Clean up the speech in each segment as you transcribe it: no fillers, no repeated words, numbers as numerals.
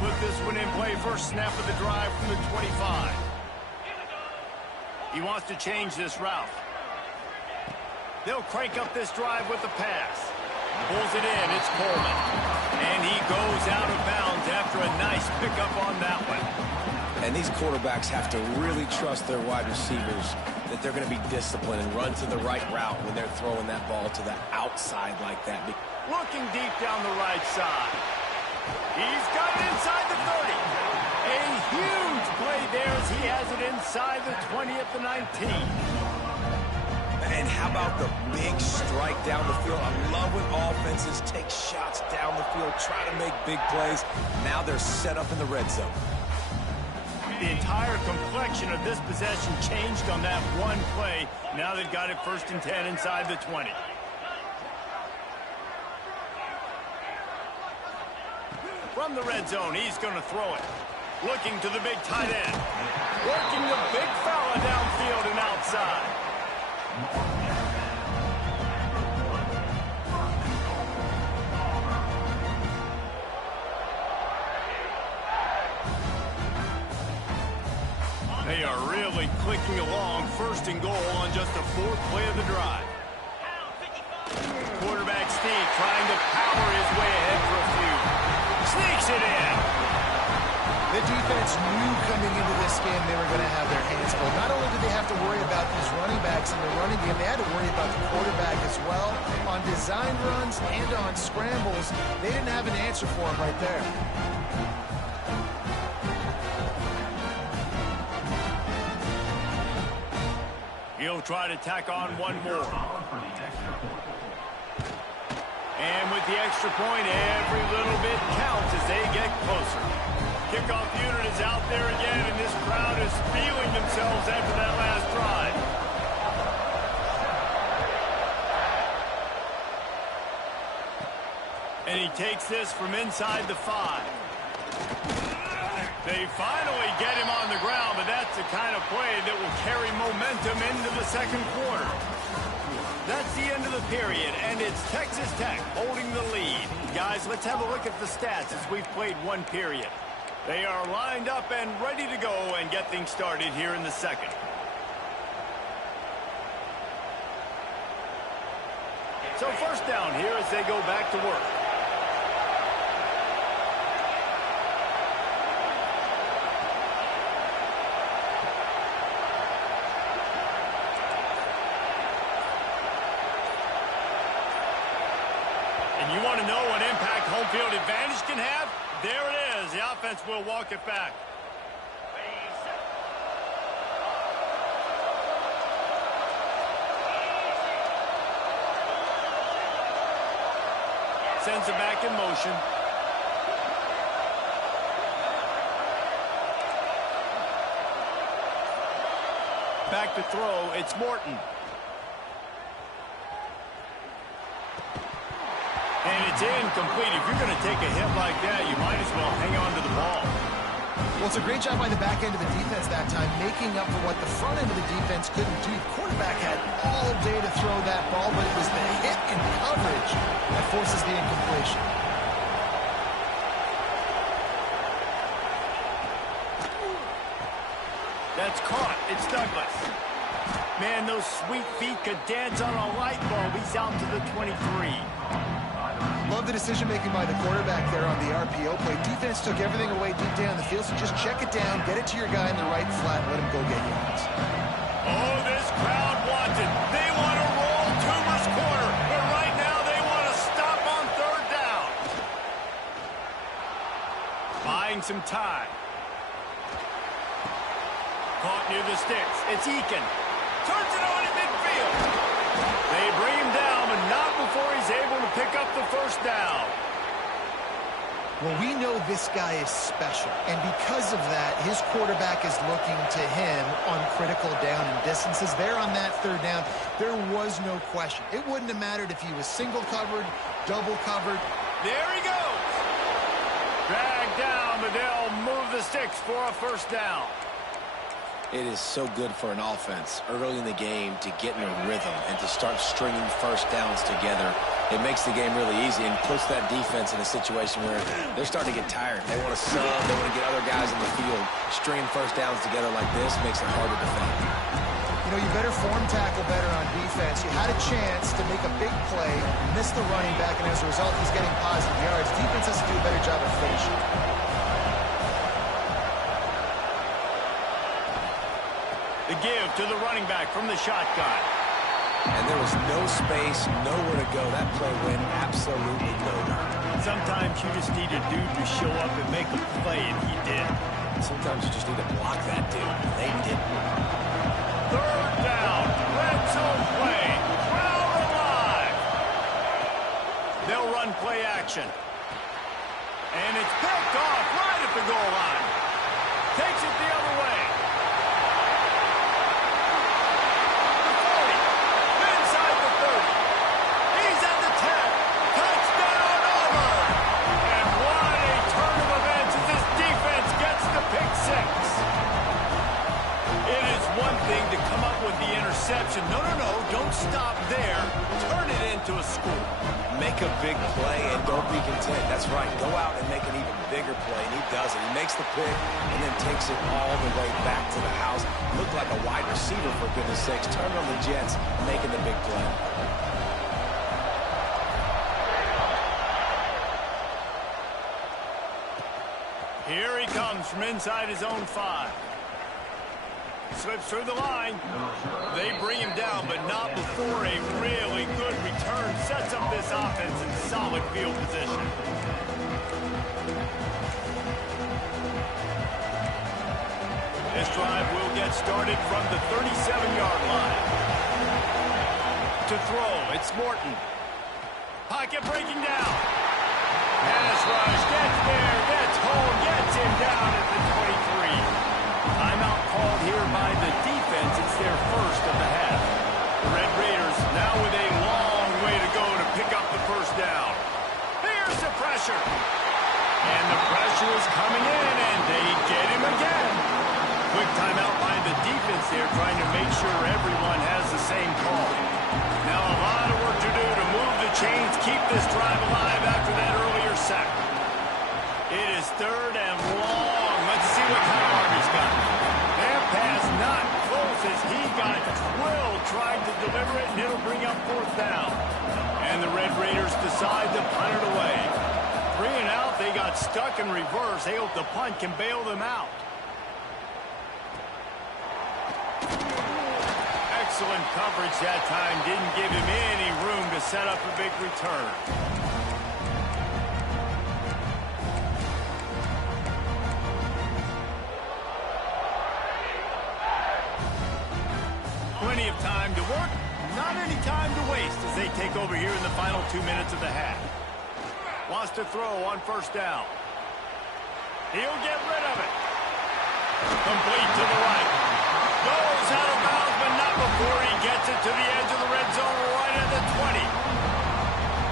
put this one in play first snap of the drive from the 25. He wants to change this route. They'll crank up this drive with the pass. Pulls it in. It's Coleman. And he goes out of bounds after a nice pickup on that one. And these quarterbacks have to really trust their wide receivers that they're going to be disciplined and run to the right route when they're throwing that ball to the outside like that. Looking deep down the right side. He's got it inside the 30. A huge play there as he has it inside the 20 at the 19. And how about the big strike down the field? I love when offenses take shots down the field, try to make big plays. Now they're set up in the red zone. The entire complexion of this possession changed on that one play. Now they've got it 1st and 10 inside the 20. From the red zone, he's going to throw it. Looking to the big tight end. Working the big fella downfield and outside. They are really clicking along. 1st and goal on just the 4th play of the drive. Quarterback Steve trying to power his way ahead for a few. Sneaks it in. The defense knew coming into this game they were going to have their hands full. Not only did they have to worry about these running backs in the running game, they had to worry about the quarterback as well. On design runs and on scrambles, they didn't have an answer for him right there. He'll try to tack on one more. And with the extra point, every little bit counts as they get closer. Kickoff unit is out there again, and this crowd is feeling themselves after that last drive. And he takes this from inside the 5. They finally get him on the ground, but that's the kind of play that will carry momentum into the 2nd quarter. That's the end of the period, and it's Texas Tech holding the lead. Guys, let's have a look at the stats as we've played one period. They are lined up and ready to go and get things started here in the 2nd. So 1st down here as they go back to work. You want to know what impact home field advantage can have? There it is. The offense will walk it back. Sends it back in motion. Back to throw. It's Morton. And it's incomplete. If you're going to take a hit like that, you might as well hang on to the ball. Well, it's a great job by the back end of the defense that time, making up for what the front end of the defense couldn't do. The quarterback had all day to throw that ball, but it was the hit and coverage that forces the incompletion. That's caught. It's Douglas. Man, those sweet feet could dance on a light bulb. He's out to the 23. Love the decision-making by the quarterback there on the RPO play. Defense took everything away deep down the field, so just check it down, get it to your guy in the right flat, and let him go get yards. Oh, this crowd wants it. They want to roll Toomer's corner, but right now they want to stop on 3rd down. Buying some time. Caught near the sticks. It's Eakin. Turns it on in midfield. They bring him down, but not before he's able to pick up the 1st down. Well, we know this guy is special, and because of that, his quarterback is looking to him on critical down and distances. There on that 3rd down, there was no question. It wouldn't have mattered if he was single covered, double covered. There he goes. Dragged down, but they'll move the sticks for a 1st down. It is so good for an offense early in the game to get in a rhythm and to start stringing first downs together. It makes the game really easy and puts that defense in a situation where they're starting to get tired. They want to sub. They want to get other guys in the field. Stringing first downs together like this makes it hard to defend. You know, you better form tackle better on defense. You had a chance to make a big play, missed the running back, and as a result, he's getting positive yards. Defense has to do a better job of finishing. The give to the running back from the shotgun. And there was no space, nowhere to go. That play went absolutely nowhere. Sometimes you just need a dude to show up and make a play, and he did. Sometimes you just need to block that dude, and they didn't. Third down, red zone play, crowd alive. They'll run play action. And it's picked off right at the goal line. Takes it the other way. No, don't stop there. Turn it into a score. Make a big play and don't be content. That's right. Go out and make an even bigger play, and he does it. He makes the pick and then takes it all the way back to the house. Looked like a wide receiver, for goodness sakes. Turned on the Jets, making the big play. Here he comes from inside his own 5. Slips through the line. They bring him down, but not before a really good return sets up this offense in solid field position. This drive will get started from the 37-yard line. To throw, it's Morton. Pocket breaking down. Pass rush, gets there, gets home, gets him down at the 23. Timeout called here by the defense. It's their first of the half. The Red Raiders now with a long way to go to pick up the first down. Here's the pressure. And the pressure is coming in, and they get him again. Quick timeout by the defense there, trying to make sure everyone has the same call. Now a lot of work to do to move the chains, keep this drive alive after that earlier sack. It is third and long. Let's see what kind of arm he's got. That pass not close as he got drilled, tried to deliver it, and it'll bring up fourth down. And the Red Raiders decide to punt it away. 3 and out, they got stuck in reverse. They hope the punt can bail them out. Excellent coverage that time. Didn't give him any room to set up a big return. Plenty of time to work, not any time to waste as they take over here in the final 2 minutes of the half. Wants to throw on first down. He'll get rid of it. Complete to the right. Goes out of bounds, but not before he gets it to the edge of the red zone right at the 20.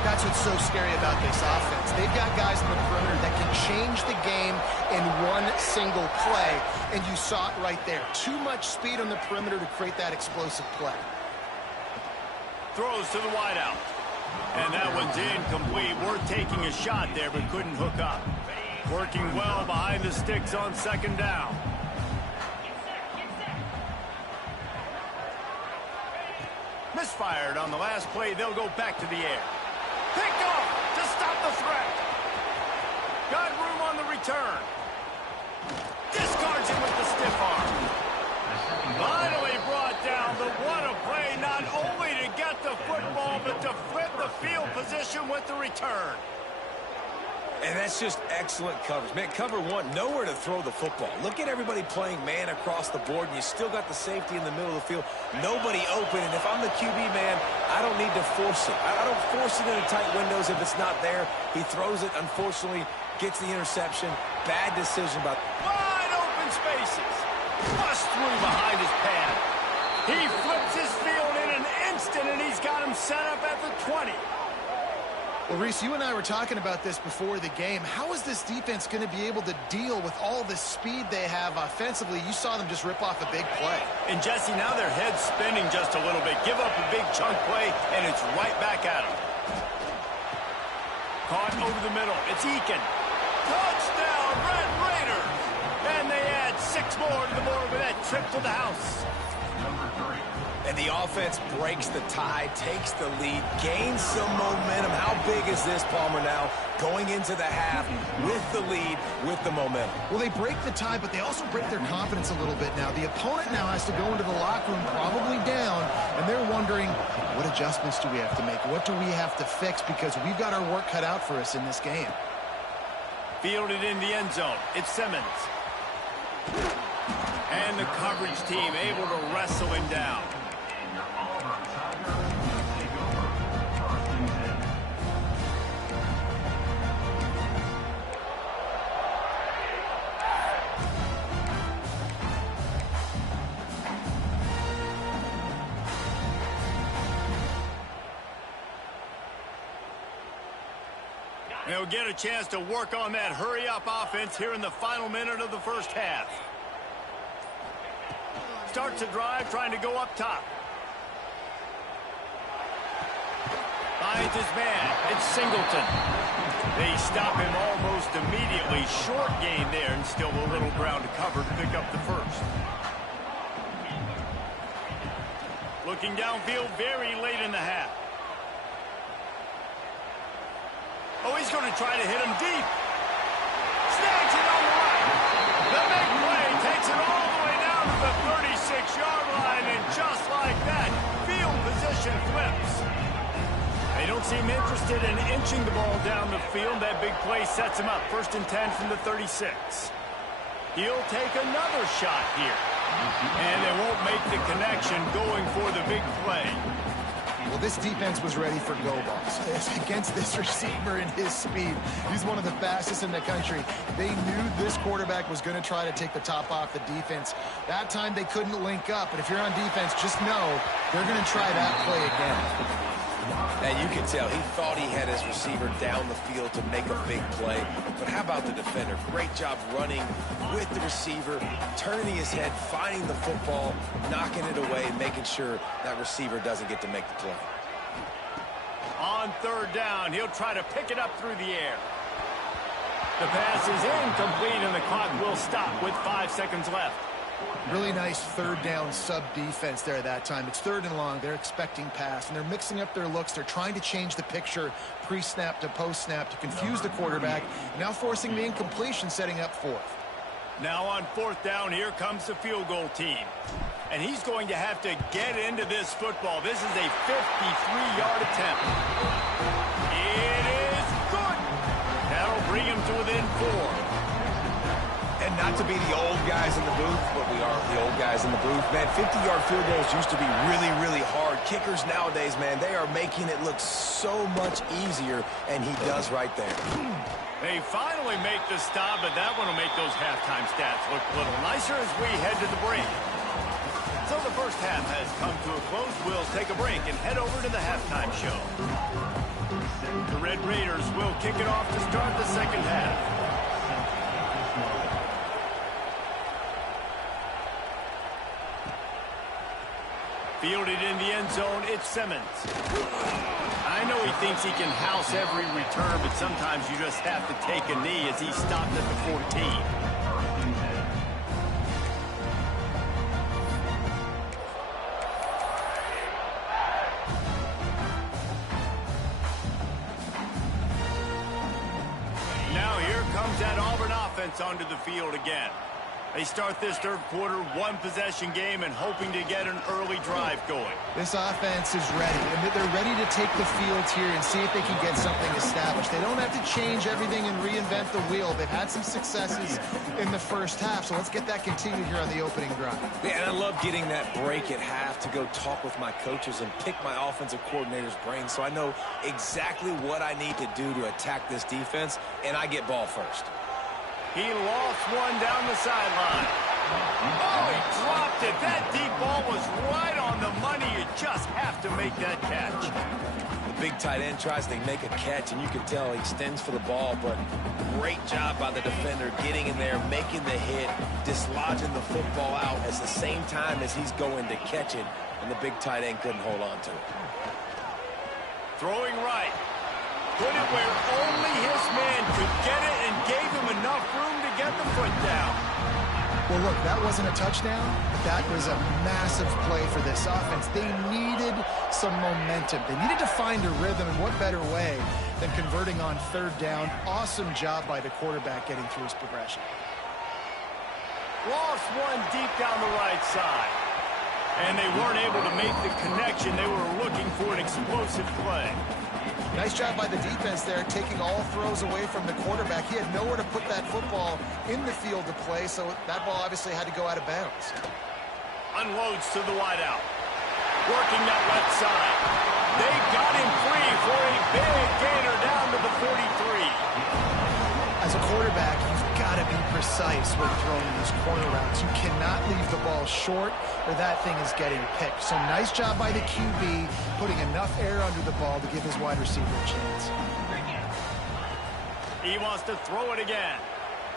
That's what's so scary about this offense. They've got guys in the perimeter that can change the game in one single play, and you saw it right there. Too much speed on the perimeter to create that explosive play. Throws to the wideout. And that one's incomplete. Worth taking a shot there, but couldn't hook up. Working well behind the sticks on second down. Misfired on the last play. They'll go back to the air. Picked off to stop the threat. Got room on the return. Discards it with the stiff arm. Finally brought down. The what a play, not only to get the football, but to flip the field position with the return. And that's just excellent coverage. Man, cover one, nowhere to throw the football. Look at everybody playing man across the board, and you still got the safety in the middle of the field. Nobody open, and if I'm the QB, man, I don't need to force it. I don't force it into tight windows if it's not there. He throws it, unfortunately, gets the interception. Bad decision by... Wide open spaces. Bust through behind his pad. He flips his field in an instant, and he's got him set up at the 20. Well, Reese, you and I were talking about this before the game. How is this defense going to be able to deal with all the speed they have offensively? You saw them just rip off a big play. And, Jesse, now their head's spinning just a little bit. Give up a big chunk play, and it's right back at them. Caught over the middle. It's Eakin. Touchdown, Red Raiders! And they add 6 more to the board with that trip to the house. And the offense breaks the tie, takes the lead, gains some momentum. How big is this, Palmer, now? Going into the half with the lead, with the momentum. Well, they break the tie, but they also break their confidence a little bit now. The opponent now has to go into the locker room probably down, and they're wondering, what adjustments do we have to make? What do we have to fix? Because we've got our work cut out for us in this game. Fielded in the end zone. It's Simmons. And the coverage team able to wrestle him down. They'll get a chance to work on that hurry-up offense here in the final minute of the first half. Starts a drive trying to go up top. Finds his man. It's Singleton. They stop him almost immediately. Short gain there, and still a little ground to cover to pick up the first. Looking downfield very late in the half. Oh, he's going to try to hit him deep. Snags it on the right. The big play takes it all the way down to the 36-yard line, and just like that, field position flips. They don't seem interested in inching the ball down the field. That big play sets him up. 1st and 10 from the 36. He'll take another shot here. And they won't make the connection going for the big play. Well, this defense was ready for go balls against this receiver and his speed. He's one of the fastest in the country. They knew this quarterback was going to try to take the top off the defense. That time they couldn't link up, but if you're on defense, just know they're going to try that play again. And you can tell he thought he had his receiver down the field to make a big play. But how about the defender? Great job running with the receiver, turning his head, finding the football, knocking it away, and making sure that receiver doesn't get to make the play. On 3rd down, he'll try to pick it up through the air. The pass is incomplete, and the clock will stop with 5 seconds left. Really nice 3rd down sub-defense there that time. It's 3rd and long. They're expecting pass, and they're mixing up their looks. They're trying to change the picture pre-snap to post-snap to confuse the quarterback, now forcing the incompletion, setting up 4th. Now on 4th down, here comes the field goal team. And he's going to have to get into this football. This is a 53-yard attempt. It is good. That'll bring him to within 4. And not to be the old guys in the booth, but we are the old guys in the booth. Man, 50-yard field goals used to be really, really hard. Kickers nowadays, man, they are making it look so much easier, and he does right there. They finally make the stop, but that one will make those halftime stats look a little nicer as we head to the break. So the first half has come to a close. We'll take a break and head over to the halftime show. The Red Raiders will kick it off to start the second half. Fielded in the end zone, it's Simmons. I know he thinks he can house every return, but sometimes you just have to take a knee as he stopped at the 14. Now here comes that Auburn offense onto the field again. They start this 3rd quarter, 1-possession game, and hoping to get an early drive going. This offense is ready, and they're ready to take the field here and see if they can get something established. They don't have to change everything and reinvent the wheel. They've had some successes in the first half, so let's get that continued here on the opening drive. Yeah, and I love getting that break at half to go talk with my coaches and pick my offensive coordinator's brain so I know exactly what I need to do to attack this defense, and I get ball first. He lost one down the sideline. Oh, he dropped it. That deep ball was right on the money. You just have to make that catch. The big tight end tries to make a catch, and you can tell he extends for the ball, but great job by the defender getting in there, making the hit, dislodging the football out at the same time as he's going to catch it, and the big tight end couldn't hold on to it. Throwing right. Put it where only his man could get it and gave him enough room to get the foot down. Well, look, that wasn't a touchdown, but that was a massive play for this offense. They needed some momentum. They needed to find a rhythm, and what better way than converting on third down. Awesome job by the quarterback getting through his progression. Lost one deep down the right side. And they weren't able to make the connection. They were looking for an explosive play. Nice job by the defense there, taking all throws away from the quarterback. He had nowhere to put that football in the field to play, so that ball obviously had to go out of bounds. Unloads to the wideout. Working that left side. They got him free for a big gainer down to the 43. As a quarterback, you've got to be precise when throwing these corner routes. You cannot leave the ball short or that thing is getting picked. So nice job by the QB, putting enough air under the ball to give his wide receiver a chance. He wants to throw it again.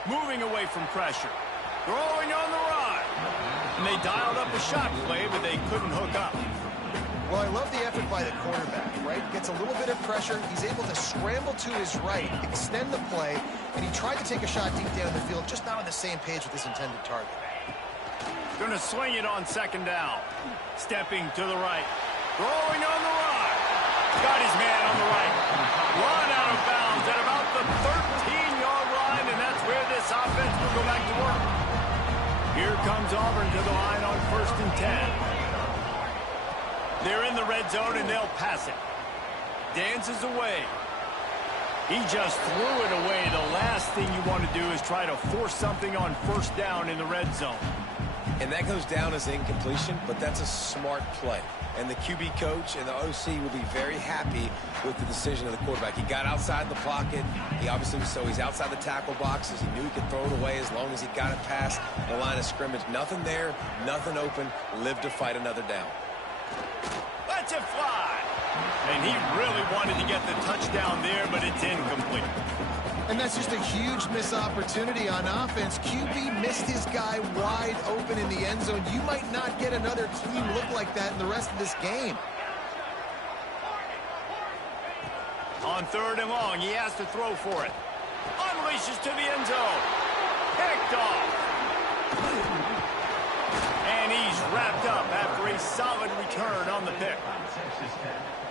Moving away from pressure. Throwing on the run. And they dialed up a shot play, but they couldn't hook up. Well, I love the effort by the quarterback, right? Gets a little bit of pressure. He's able to scramble to his right, extend the play, and he tried to take a shot deep down the field, just not on the same page with his intended target. Going to swing it on second down. Stepping to the right. Throwing on the run. Got his man on the right. Run out of bounds at about the 13-yard line, and that's where this offense will go back to work. Here comes Auburn to the line on 1st and 10. They're in the red zone, and they'll pass it. Dances away. He just threw it away. The last thing you want to do is try to force something on 1st down in the red zone. And that goes down as incompletion, but that's a smart play. And the QB coach and the OC will be very happy with the decision of the quarterback. He got outside the pocket. He obviously was, so he's outside the tackle boxes. He knew he could throw it away as long as he got it past the line of scrimmage. Nothing there, nothing open. Lived to fight another down. Lets it fly. And he really wanted to get the touchdown there, but it's incomplete. And that's just a huge missed opportunity on offense. QB missed his guy wide open in the end zone. You might not get another clean look like that in the rest of this game. On 3rd and long, he has to throw for it. Unleashes to the end zone. Picked off. And he's wrapped up after a solid return on the pick.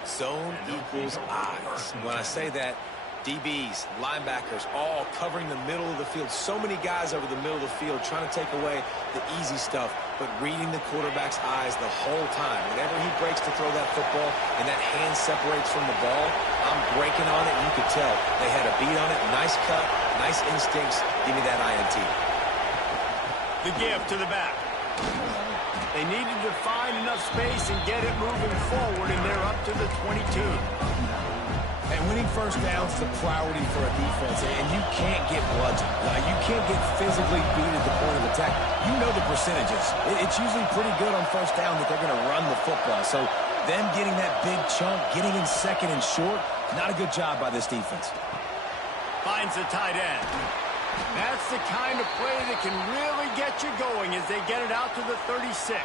Zone equals eyes. When I say that, DBs, linebackers, all covering the middle of the field. So many guys over the middle of the field trying to take away the easy stuff, but reading the quarterback's eyes the whole time. Whenever he breaks to throw that football and that hand separates from the ball, I'm breaking on it, and you could tell they had a beat on it. Nice cut, nice instincts. Give me that INT. The give to the back. They needed to find enough space and get it moving forward, and they're up to the 22. And winning 1st downs is a priority for a defense, and you can't get bludgeoned. You can't get physically beat at the point of attack. You know the percentages. It's usually pretty good on 1st down that they're going to run the football. So them getting that big chunk, getting in 2nd and short, not a good job by this defense. Finds the tight end. That's the kind of play that can really get you going as they get it out to the 36.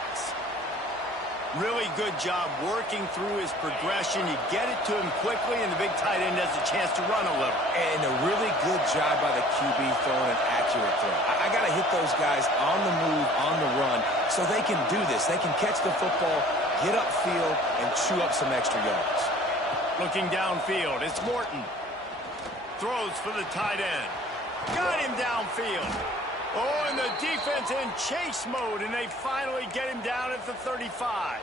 Really good job working through his progression. You get it to him quickly, and the big tight end has a chance to run a little. And a really good job by the QB throwing an accurate throw. I got to hit those guys on the move, on the run, so they can do this. They can catch the football, get upfield, and chew up some extra yards. Looking downfield, it's Morton. Throws for the tight end. Got him downfield. Oh, and the defense in chase mode, and they finally get him down at the 35.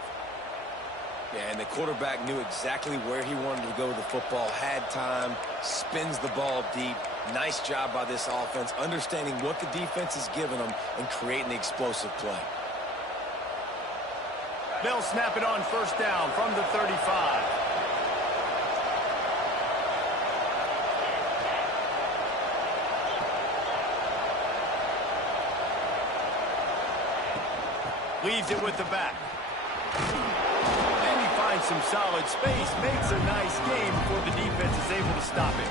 Yeah, and the quarterback knew exactly where he wanted to go with the football, had time, spins the ball deep. Nice job by this offense, understanding what the defense is giving them and creating the explosive play. They'll snap it on 1st down from the 35. Leaves it with the back. And he finds some solid space, makes a nice game before the defense is able to stop him.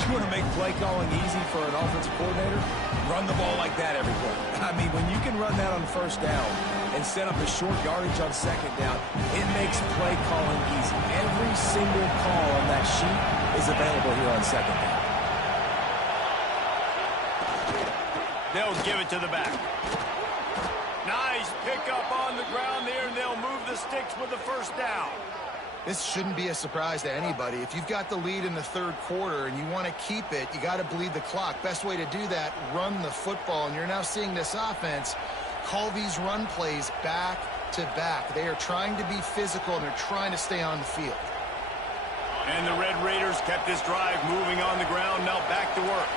You want to make play calling easy for an offensive coordinator? Run the ball like that every play. I mean, when you can run that on first down and set up a short yardage on second down, it makes play calling easy. Every single call on that sheet is available here on second down. They'll give it to the back. Nice pickup on the ground there, and they'll move the sticks with the first down. This shouldn't be a surprise to anybody. If you've got the lead in the third quarter and you want to keep it, you got to bleed the clock. Best way to do that, run the football. And you're now seeing this offense call these run plays back to back. They are trying to be physical, and they're trying to stay on the field. And the Red Raiders kept this drive moving on the ground. Now back to work.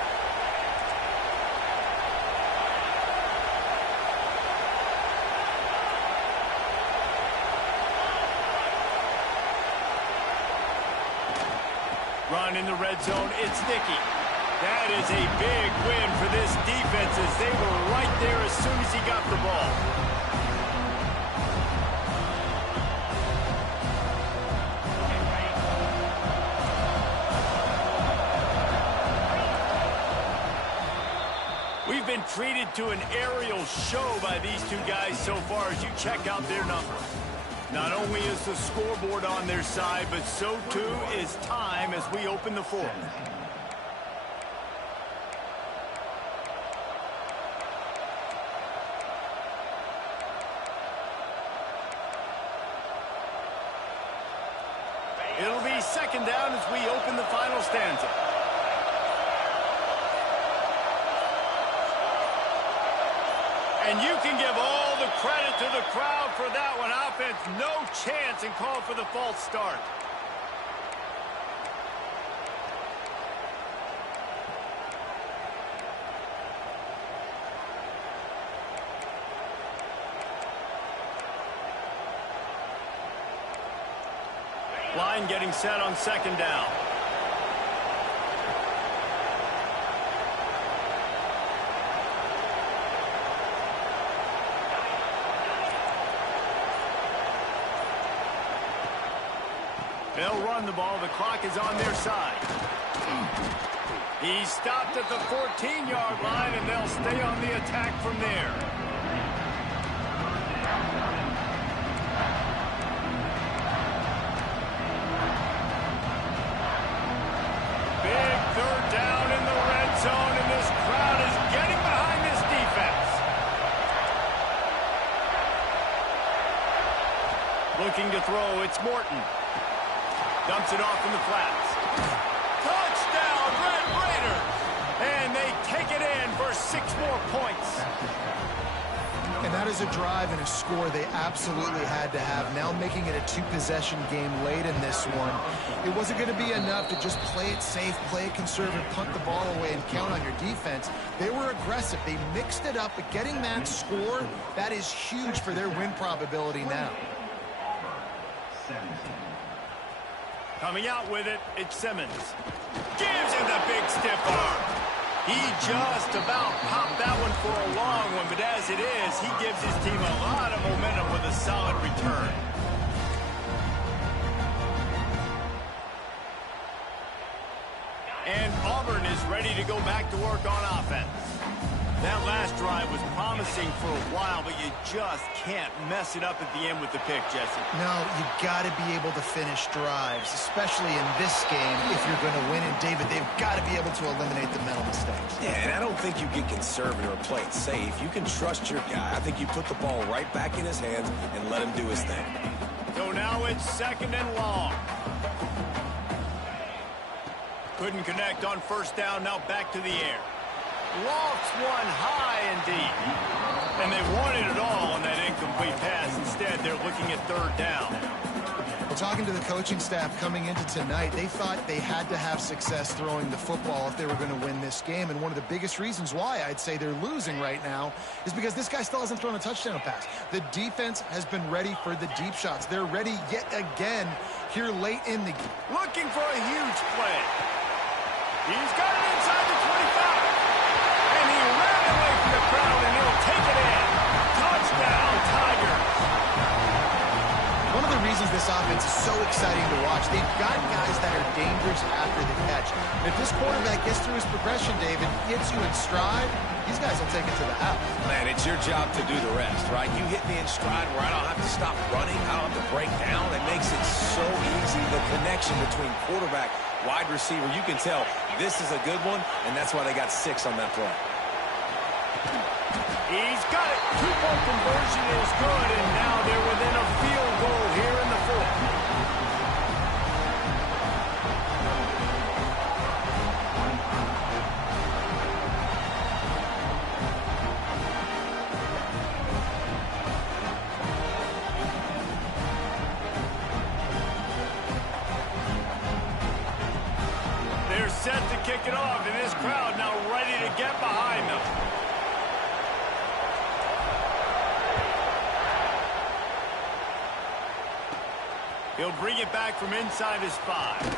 Run in the red zone. It's Nicky. That is a big win for this defense as they were right there as soon as he got the ball. We've been treated to an aerial show by these two guys so far as you check out their numbers. Not only is the scoreboard on their side, but so too is time as we open the fourth. It'll be second down as we open the final stanza. And you can give all the credit to the crowd for that one. Offense, no chance, and call for the false start. Line getting set on second down. They'll run the ball. The clock is on their side. He stopped at the 14-yard line, and they'll stay on the attack from there. Big third down in the red zone, and this crowd is getting behind this defense. Looking to throw, it's Morton. Dumps it off in the flats. Touchdown, Red Raiders! And they take it in for 6 more points. And that is a drive and a score they absolutely had to have. Now making it a 2-possession game late in this one. It wasn't going to be enough to just play it safe, play it conservative, punt the ball away, and count on your defense. They were aggressive. They mixed it up, but getting that score, that is huge for their win probability now. Coming out with it, it's Simmons. Gives him the big stiff arm. He just about popped that one for a long one, but as it is, he gives his team a lot of momentum with a solid return. And Auburn is ready to go back to work on offense. That last drive was promising for a while, but you just can't mess it up at the end with the pick, Jesse. No, you got to be able to finish drives, especially in this game if you're going to win. And, David, they've got to be able to eliminate the mental mistakes. Yeah, and I don't think you get conservative or play it safe. You can trust your guy. I think you put the ball right back in his hands and let him do his thing. So now it's second and long. Couldn't connect on first down, now back to the air. Lofts one high and deep. And they wanted it all on that incomplete pass. Instead, they're looking at third down. Well, talking to the coaching staff coming into tonight, they thought they had to have success throwing the football if they were going to win this game. And one of the biggest reasons why I'd say they're losing right now is because this guy still hasn't thrown a touchdown pass. The defense has been ready for the deep shots. They're ready yet again here late in the game. Looking for a huge play. He's got it inside the 25. And he ran away from the crowd, and he'll take it in. Touchdown, Tigers. one of the reasons this offense is so exciting to watch. They've got guys that are dangerous after the catch. If this quarterback gets through his progression, David, gets you in stride, these guys will take it to the house. Man, it's your job to do the rest, right? You hit me in stride where I don't have to stop running. I don't have to break down. It makes it so easy. The connection between quarterback, wide receiver, you can tell this is a good one, and that's why they got 6 on that play. He's got it. Two-point conversion is good, and now they're within a field goal here in the 4th. They're set to kick it off, and this crowd now ready to get behind them. He'll bring it back from inside his 5.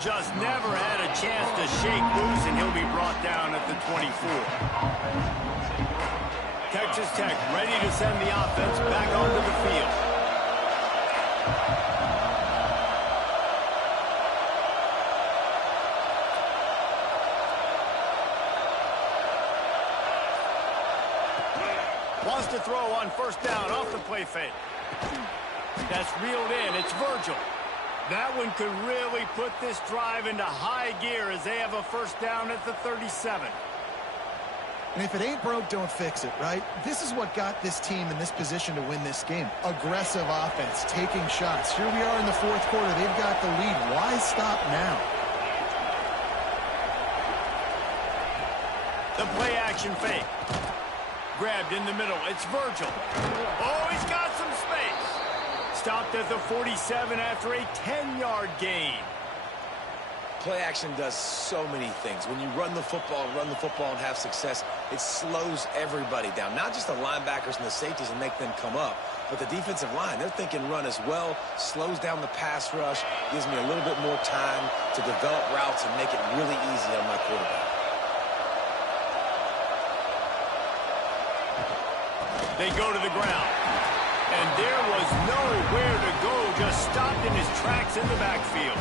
Just never had a chance to shake loose, and he'll be brought down at the 24. Texas Tech ready to send the offense back onto the field. Wants to throw on first down off the play fake. That's reeled in. It's Virgil. That one could really put this drive into high gear as they have a first down at the 37. And if it ain't broke, don't fix it, right? This is what got this team in this position to win this game. Aggressive offense, taking shots. Here we are in the 4th quarter. They've got the lead. Why stop now? The play action fake. Grabbed in the middle. It's Virgil. Oh, he's got some space. Stopped at the 47 after a 10-yard gain. Play action does so many things. When you run the football and have success, it slows everybody down. Not just the linebackers and the safeties and make them come up, but the defensive line. They're thinking run as well, slows down the pass rush, gives me a little bit more time to develop routes and make it really easy on my quarterback. They go to the ground. And there was nowhere to go, just stopped in his tracks in the backfield.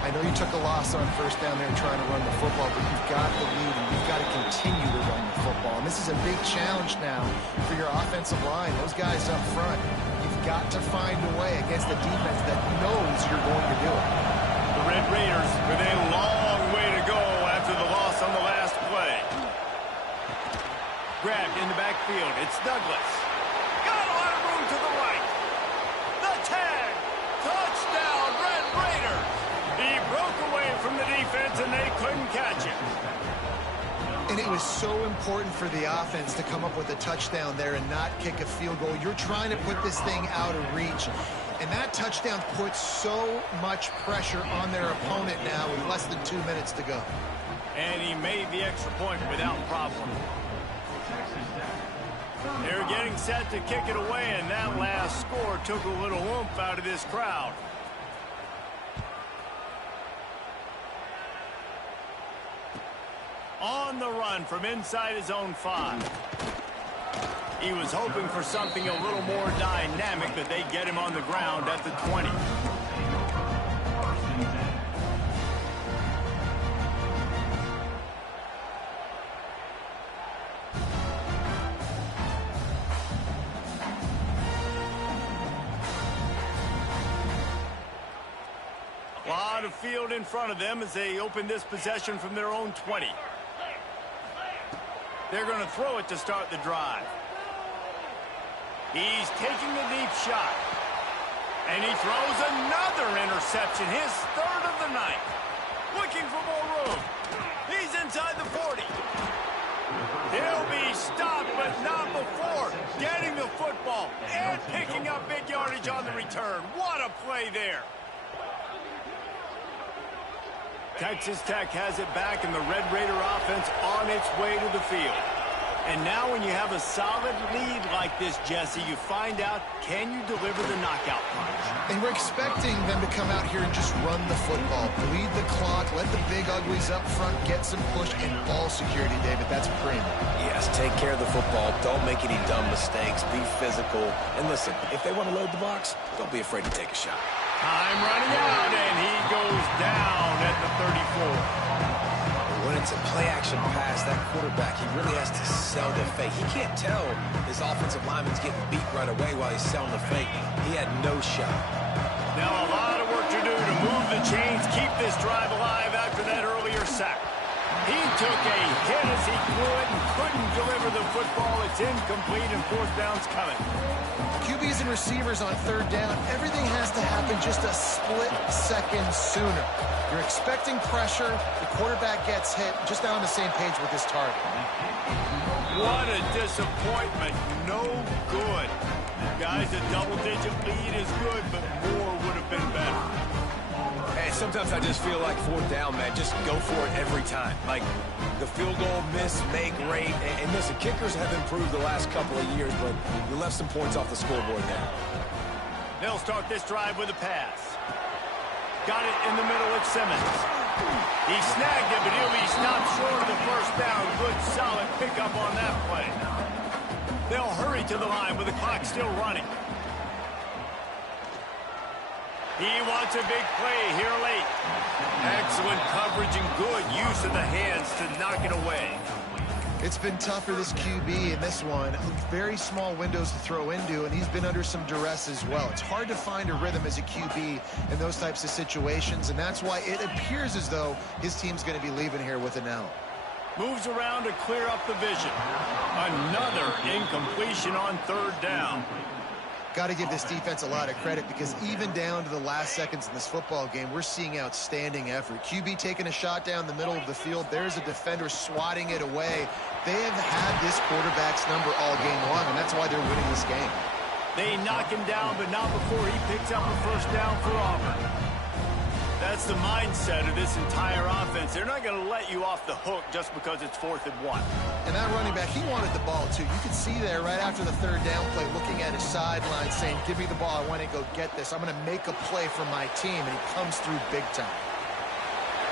I know you took a loss on first down there trying to run the football, but you've got the lead and you've got to continue to run the football. And this is a big challenge now for your offensive line. Those guys up front, you've got to find a way against a defense that knows you're going to do it. The Red Raiders with a long way to go after the loss on the last play. Grabbed in the backfield. It's Douglas. Got a lot of room to the right. The tag. Touchdown, Red Raiders. He broke away from the defense, and they couldn't catch him. And it was so important for the offense to come up with a touchdown there and not kick a field goal. You're trying to put this thing out of reach. And that touchdown puts so much pressure on their opponent now with less than 2 minutes to go. And he made the extra point without problem. They're getting set to kick it away, and that last score took a little oomph out of this crowd. On the run from inside his own 5. He was hoping for something a little more dynamic, but they get him on the ground at the 20. A lot of field in front of them as they open this possession from their own 20. They're going to throw it to start the drive. He's taking the deep shot. And he throws another interception, his 3rd of the night. Looking for more room. He's inside the 40. He'll be stopped, but not before getting the football and picking up big yardage on the return. What a play there. Texas Tech has it back, and the Red Raider offense on its way to the field. And now when you have a solid lead like this, Jesse, you find out, can you deliver the knockout punch? And we're expecting them to come out here and just run the football, bleed the clock, let the big uglies up front get some push and ball security, David. That's premium. Yes, take care of the football. Don't make any dumb mistakes. Be physical. And listen, if they want to load the box, don't be afraid to take a shot. Time running out, and he goes down at the 34. When it's a play-action pass, that quarterback, he really has to sell the fake. He can't tell his offensive lineman's getting beat right away while he's selling the fake. He had no shot. Now a lot of work to do to move the chains, keep this drive alive after that earlier sack. He took a hit as he could and couldn't deliver the football. It's incomplete and fourth down's coming. QBs and receivers on third down, everything has to happen just a split second sooner. You're expecting pressure, the quarterback gets hit, just not on the same page with his target. What a disappointment. No good. Guys, a double-digit lead is good, but more would have been better. Hey, sometimes I just feel like fourth down, man. Just go for it every time. Like the field goal miss, make rate. And listen, kickers have improved the last couple of years, but you left some points off the scoreboard there. They'll start this drive with a pass. Got it in the middle with Simmons. He snagged it, but he'll be stopped short of the first down. Good, solid pickup on that play. They'll hurry to the line with the clock still running. He wants a big play here late. Excellent coverage and good use of the hands to knock it away. It's been tough for this QB in this one. Very small windows to throw into, and he's been under some duress as well. It's hard to find a rhythm as a QB in those types of situations, and that's why it appears as though his team's going to be leaving here with an L. Moves around to clear up the vision. Another incompletion on third down. Got to give this defense a lot of credit because even down to the last seconds in this football game, we're seeing outstanding effort. QB taking a shot down the middle of the field. There's a defender swatting it away. They have had this quarterback's number all game long, and that's why they're winning this game. They knock him down, but not before he picks up a first down for Auburn. That's the mindset of this entire offense. They're not going to let you off the hook just because it's 4th and 1. And that running back, he wanted the ball, too. You could see there right after the third down play, looking at his sideline, saying, give me the ball. I want to go get this. I'm going to make a play for my team. And he comes through big time.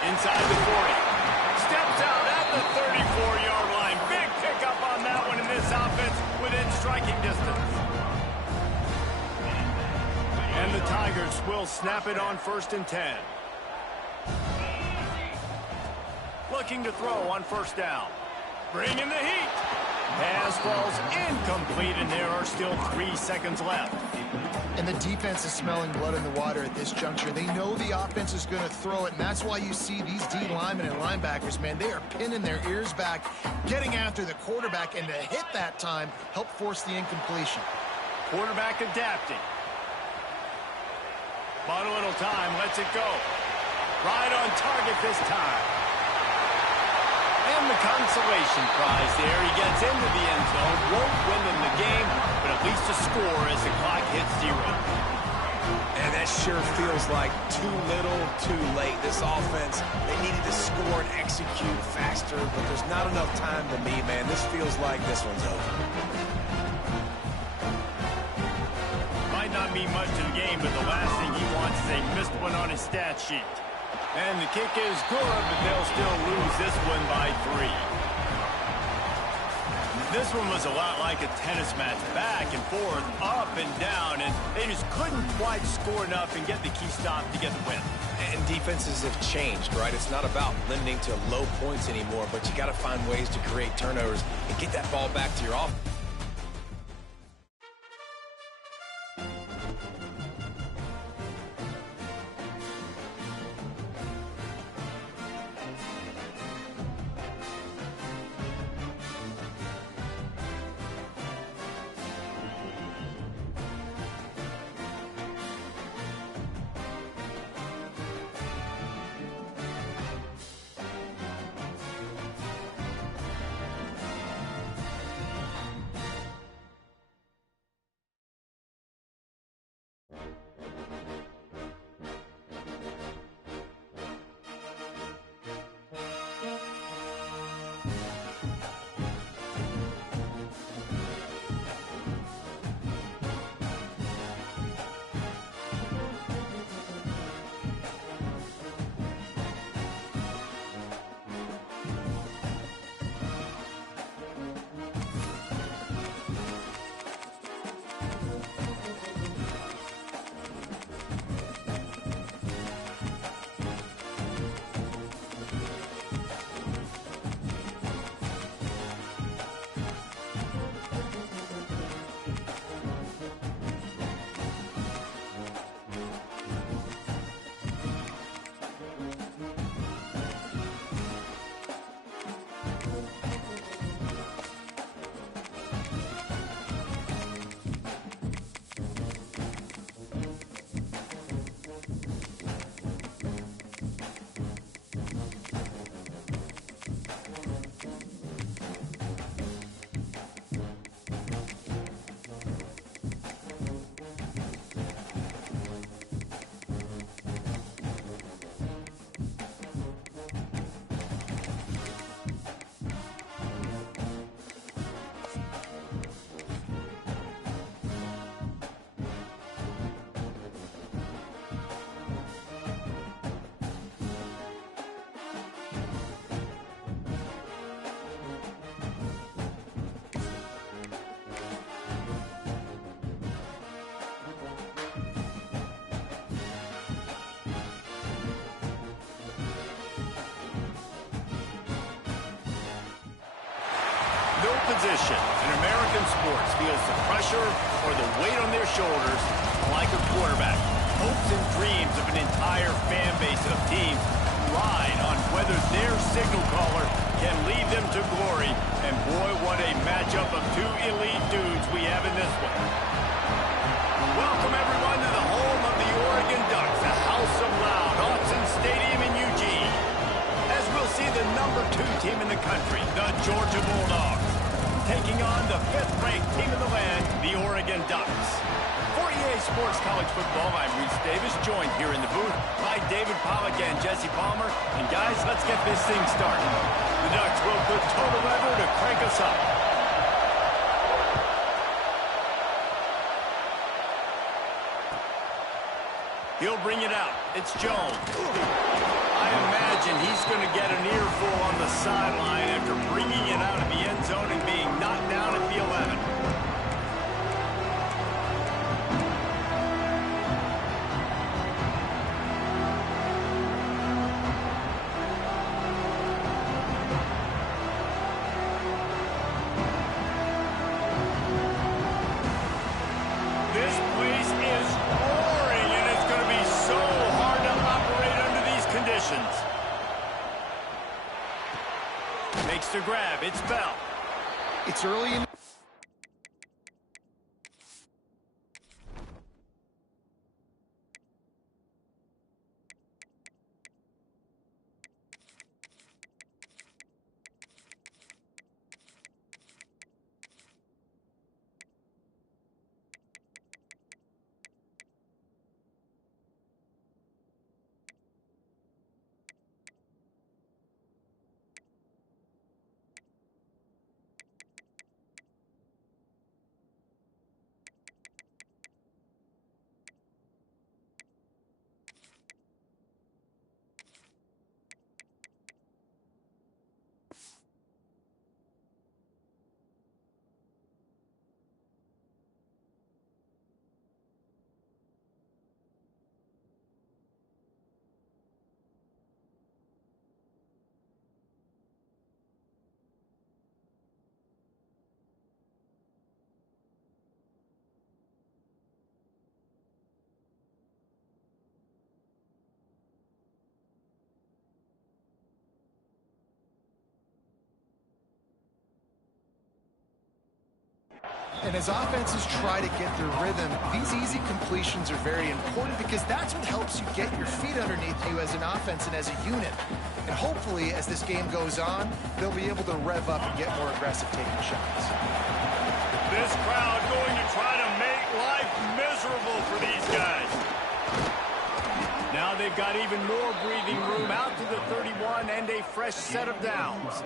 Inside the 40. Steps out at the 34-yard line. Big pickup on that one in this offense within striking distance. And the Tigers will snap it on 1st and 10. Looking to throw on first down. Bringing the heat. Pass falls incomplete, and there are still 3 seconds left. And the defense is smelling blood in the water at this juncture. They know the offense is going to throw it, and that's why you see these D linemen and linebackers, man, they are pinning their ears back, getting after the quarterback, and to hit that time, help force the incompletion. Quarterback adapting. Bought a little time, lets it go. Right on target this time. And the consolation prize there. He gets into the end zone. Won't win them the game, but at least a score as the clock hits 0. And that sure feels like too little, too late. This offense, they needed to score and execute faster, but there's not enough time to me, man. This feels like this one's over. Might not mean much to the game, but the last thing he wants is a missed one on his stat sheet. And the kick is good, but they'll still lose this one by 3. This one was a lot like a tennis match, back and forth, up and down, and they just couldn't quite score enough and get the key stop to get the win. And defenses have changed, right? It's not about limiting to low points anymore, but you got to find ways to create turnovers and get that ball back to your offense. position in American sports feels the pressure or the weight on their shoulders like a quarterback. Hopes and dreams of an entire fan base of teams ride on whether their signal caller can lead them to glory. And boy, what a matchup of two elite dudes we have in this one. Welcome everyone to the home of the Oregon Ducks, the House of Loud, Autzen Stadium in Eugene. As we'll see the #2 team in the country, the Georgia Bulldogs, taking on the 5th-ranked team in the land, the Oregon Ducks. For EA Sports College Football, I'm Reese Davis, joined here in the booth by David Pollack and Jesse Palmer. And guys, let's get this thing started. The Ducks will put total lever to crank us up. He'll bring it out. It's Jones. I imagine he's going to get an earful on the sideline after bringing it out of the end zone and being knocked down at the 11. This place is roaring, and it's going to be so hard to operate under these conditions. Makes the grab. It's Bell. It's early in... And as offenses try to get their rhythm, these easy completions are very important because that's what helps you get your feet underneath you as an offense and as a unit. And hopefully, as this game goes on, they'll be able to rev up and get more aggressive taking shots. This crowd going to try to make life miserable for these guys. Now they've got even more breathing room out to the 31 and a fresh set of downs.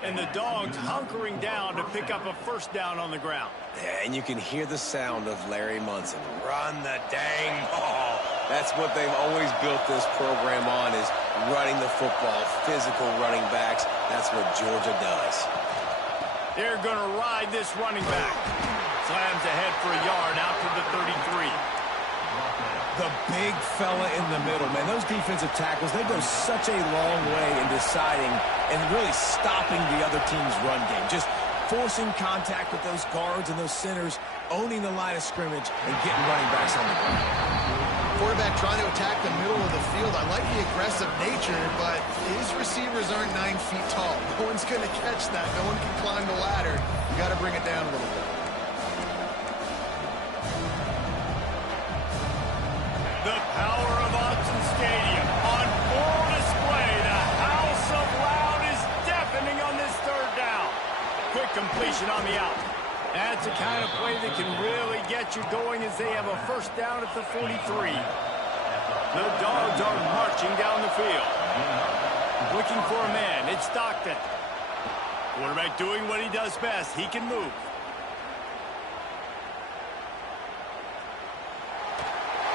And the Dogs hunkering down to pick up a first down on the ground. Yeah, and you can hear the sound of Larry Munson. Run the dang ball. That's what they've always built this program on, is running the football, physical running backs. That's what Georgia does. They're going to ride this running back. Slams ahead for a yard out to the 33. The big fella in the middle, man. Those defensive tackles, they go such a long way in deciding and really stopping the other team's run game. Just forcing contact with those guards and those centers, owning the line of scrimmage, and getting running backs on the ground. Quarterback trying to attack the middle of the field. I like the aggressive nature, but his receivers aren't 9 feet tall. No one's going to catch that. No one can climb the ladder. You got to bring it down a little bit. The power of Autzen Stadium on full display. The House of Loud is deafening on this third down. Quick completion on the out. That's the kind of play that can really get you going as they have a first down at the 43. The Dogs are marching down the field. Looking for a man. It's Stockton. Quarterback doing what he does best. He can move.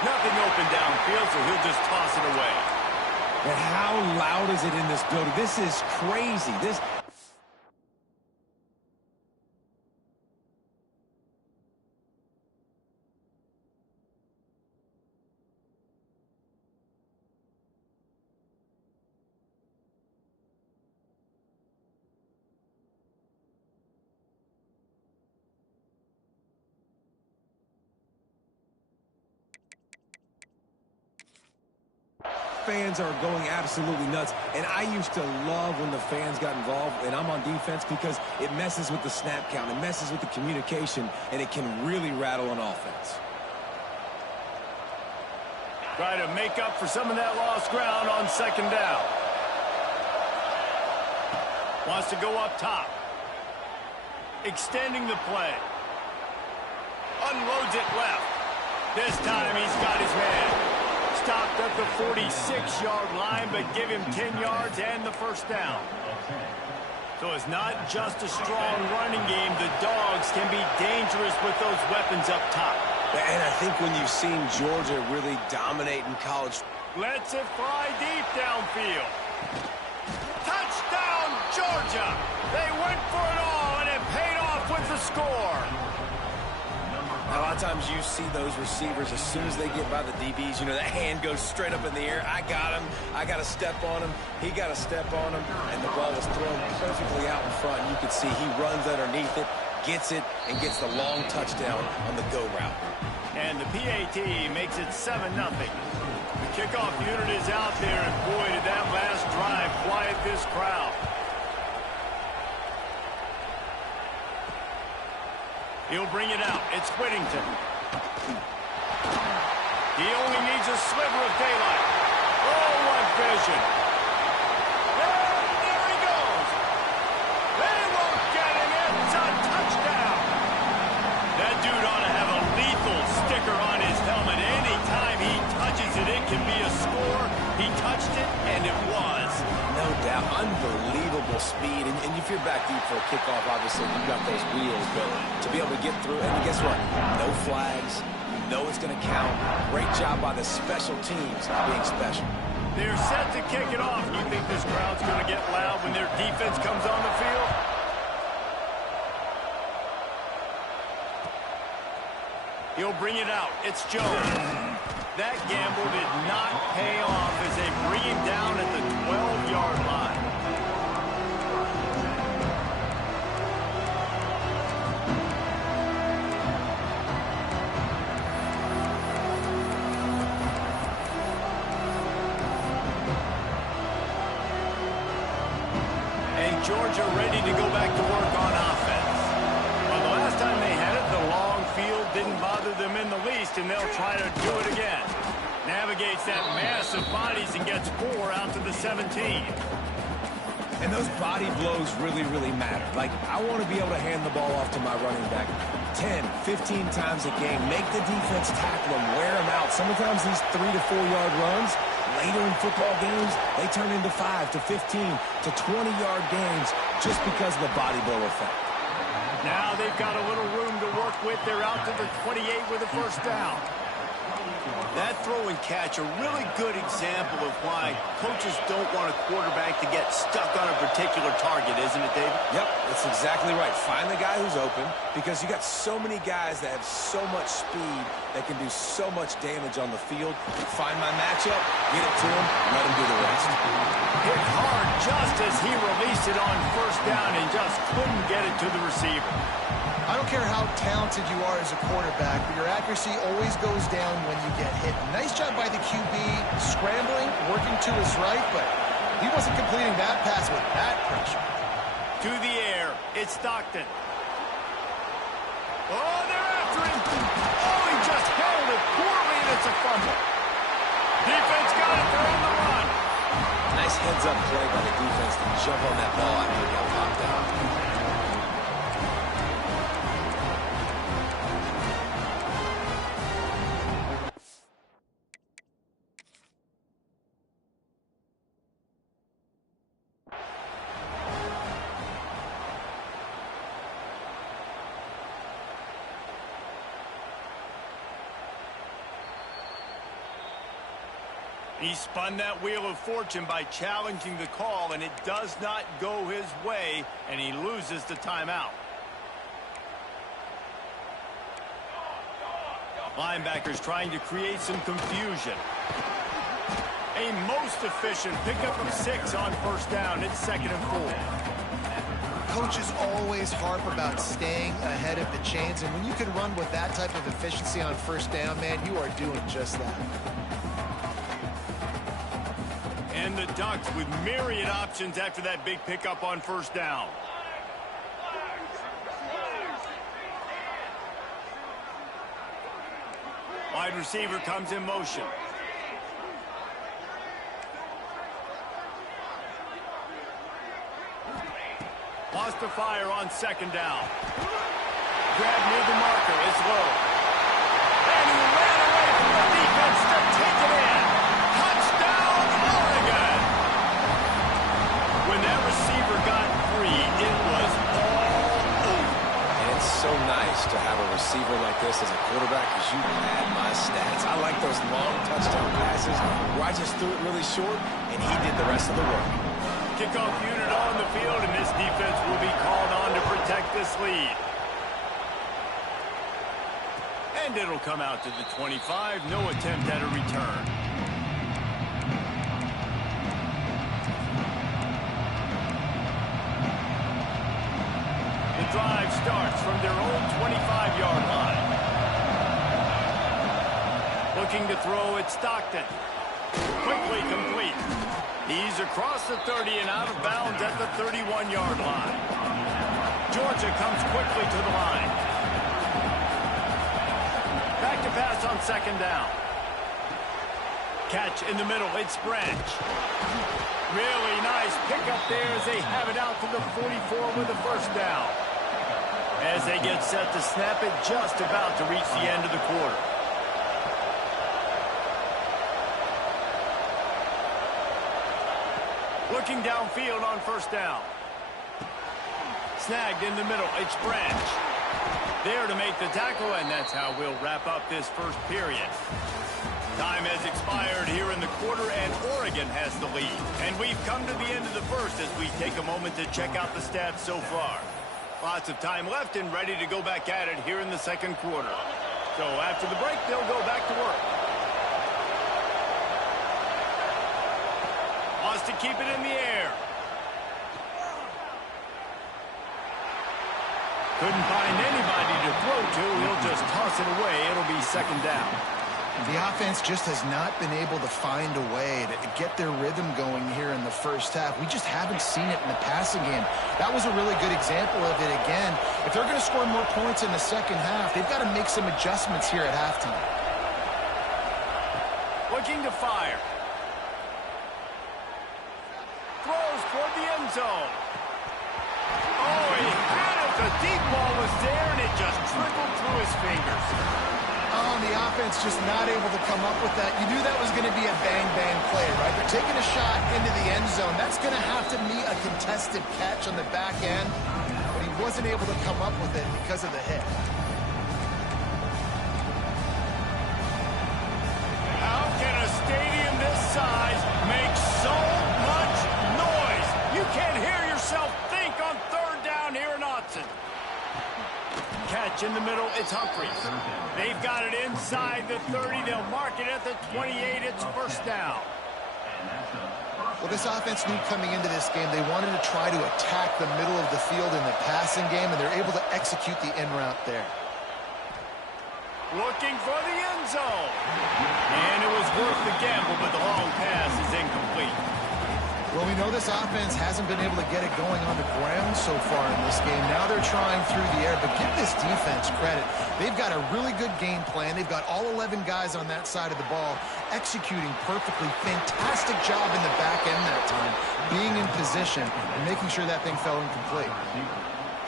Nothing open downfield, so he'll just toss it away. And how loud is it in this building? This is crazy. This... fans are going absolutely nuts. And I used to love when the fans got involved, and I'm on defense, because it messes with the snap count, it messes with the communication, and it can really rattle an offense. Try to make up for some of that lost ground on second down. Wants to go up top. Extending the play. Unloads it left. This time he's got his man. Stopped at the 46-yard line, but give him 10 yards and the first down. So it's not just a strong running game. The Dogs can be dangerous with those weapons up top. And I think when you've seen Georgia really dominate in college. Lets it fly deep downfield. Touchdown, Georgia! They went for it all, and it paid off with the score. A lot of times you see those receivers, as soon as they get by the DBs, you know, that hand goes straight up in the air. I got him. I got to step on him. He got to step on him. And the ball was thrown perfectly out in front. You can see he runs underneath it, gets it, and gets the long touchdown on the go route. And the PAT makes it 7-0. The kickoff unit is out there, and boy, did that last drive quiet this crowd. He'll bring it out. It's Whittington. He only needs a sliver of daylight. Oh, what vision. And there he goes. They won't get him. It's a touchdown. That dude ought to have a lethal sticker on his helmet. Anytime he touches it, it can be a score. He touched it, and it was. No doubt. Unbelievable speed. And if you're back deep for a kickoff, obviously, you've got those wheels. But to be able to get through, and guess what? No flags. You know it's going to count. Great job by the special teams being special. They're set to kick it off. You think this crowd's going to get loud when their defense comes on the field? He'll bring it out. It's Jones. That gamble did not pay off as they bring him down at the 12-yard line. And Georgia ready to go back to work on offense. Well, the last time they had it, the long field didn't bother them in the least, and they'll try to do it again. Navigates that mass of bodies and gets 4 out to the 17. And those body blows really, really matter. Like, I want to be able to hand the ball off to my running back 10, 15 times a game. Make the defense tackle them, wear them out. Sometimes these 3 to 4 yard runs, later in football games, they turn into 5 to 15 to 20-yard games just because of the body blow effect. Now they've got a little room to work with. They're out to the 28 with a first down. That throw and catch, a really good example of why coaches don't want a quarterback to get stuck on a particular target, isn't it, David? Yep, that's exactly right. Find the guy who's open, because you got so many guys that have so much speed that can do so much damage on the field. Find my matchup, get it to him, let him do the rest. Hit hard just as he released it on first down and just couldn't get it to the receiver. I don't care how talented you are as a quarterback, but your accuracy always goes down when you get hit. Nice job by the QB, scrambling, working to his right, but he wasn't completing that pass with that pressure. To the air, it's Stockton. Oh, they're after him. Oh, he just held it poorly, and it's a fumble. Defense got it, they're on the run. Nice heads-up play by the defense to jump on that ball after it got popped out. He spun that wheel of fortune by challenging the call, and it does not go his way, and he loses the timeout. Linebackers trying to create some confusion. A most efficient pickup of 6 on first down. It's 2nd and 4. Coaches always harp about staying ahead of the chains, and when you can run with that type of efficiency on first down, man, you are doing just that. And the Ducks with myriad options after that big pickup on first down. Wide receiver comes in motion. Lost to fire on second down. Grab near the marker. It's low. And he ran away from the defense to take it in. Touchdown, Oregon! When that receiver got free, it was all over. And it's so nice to have a receiver like this as a quarterback because you had my stats. I like those long touchdown passes where I just threw it really short and he did the rest of the work. Kickoff unit on the field, and this defense will be called on to protect this lead. And it'll come out to the 25. No attempt at a return. The drive starts from their own 25-yard line. Looking to throw at Stockton. Quickly complete. He's across the 30 and out of bounds at the 31-yard line. Georgia comes quickly to the line. Back to pass on second down. Catch in the middle. It's Branch. Really nice pickup there as they have it out to the 44 with the first down. As they get set to snap it, just about to reach the end of the quarter. Looking downfield on first down. Snagged in the middle. It's Branch. There to make the tackle, and that's how we'll wrap up this first period. Time has expired here in the quarter, and Oregon has the lead. And we've come to the end of the first as we take a moment to check out the stats so far. Lots of time left and ready to go back at it here in the second quarter. So after the break, they'll go back to work. Wants to keep it in the air. Couldn't find anybody to throw to. He'll just toss it away. It'll be second down. The offense just has not been able to find a way to get their rhythm going here in the first half. We just haven't seen it in the passing game. That was a really good example of it again. If they're going to score more points in the second half, they've got to make some adjustments here at halftime. Looking to fire. Throws toward the end zone. Oh, he had it. The deep ball was there, and it just trickled through his fingers. Oh, and the offense just not able to come up with that. You knew that was going to be a bang-bang play, right? They're taking a shot into the end zone. That's going to have to be a contested catch on the back end, but he wasn't able to come up with it because of the hit. How can a stadium this size make so much noise? You can't hear yourself think on third down here in Autzen. Catch in the middle, it's Humphries. They've got it inside the 30. They'll mark it at the 28. It's first down. Well, this offense knew coming into this game they wanted to try to attack the middle of the field in the passing game, and they're able to execute the in route there. Looking for the end zone. And it was worth the gamble, but the long pass is incomplete. Well, we know this offense hasn't been able to get it going on the ground so far in this game. Now they're trying through the air, but give this defense credit. They've got a really good game plan. They've got all 11 guys on that side of the ball executing perfectly. Fantastic job in the back end that time, being in position and making sure that thing fell incomplete.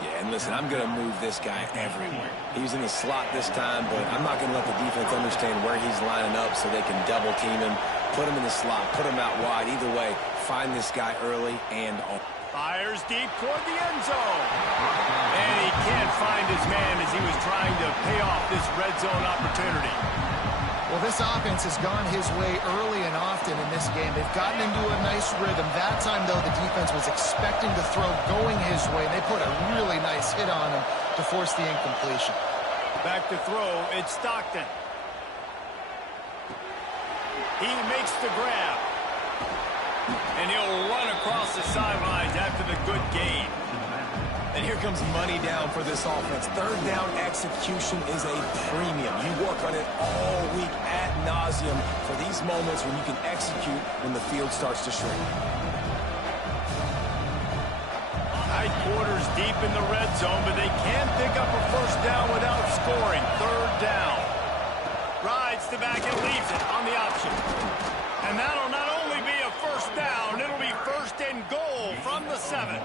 Yeah, and listen, I'm going to move this guy everywhere. He's in the slot this time, but I'm not going to let the defense understand where he's lining up so they can double team him, put him in the slot, put him out wide. Either way, find this guy early and on. Fires deep toward the end zone. And he can't find his man as he was trying to pay off this red zone opportunity. Well, this offense has gone his way early and often in this game. They've gotten into a nice rhythm. That time, though, the defense was expecting the throw going his way. They put a really nice hit on him to force the incompletion. Back to throw, it's Stockton. He makes the grab. And he'll run across the sidelines after the good gain. And here comes money down for this offense. Third down execution is a premium. You work on it all week ad nauseum for these moments when you can execute when the field starts to shrink. Tight quarters deep in the red zone, but they can pick up a first down without scoring. Third down. Rides to back and leaves it on the option. And that'll not only be a first down, it'll be first and goal from the 7.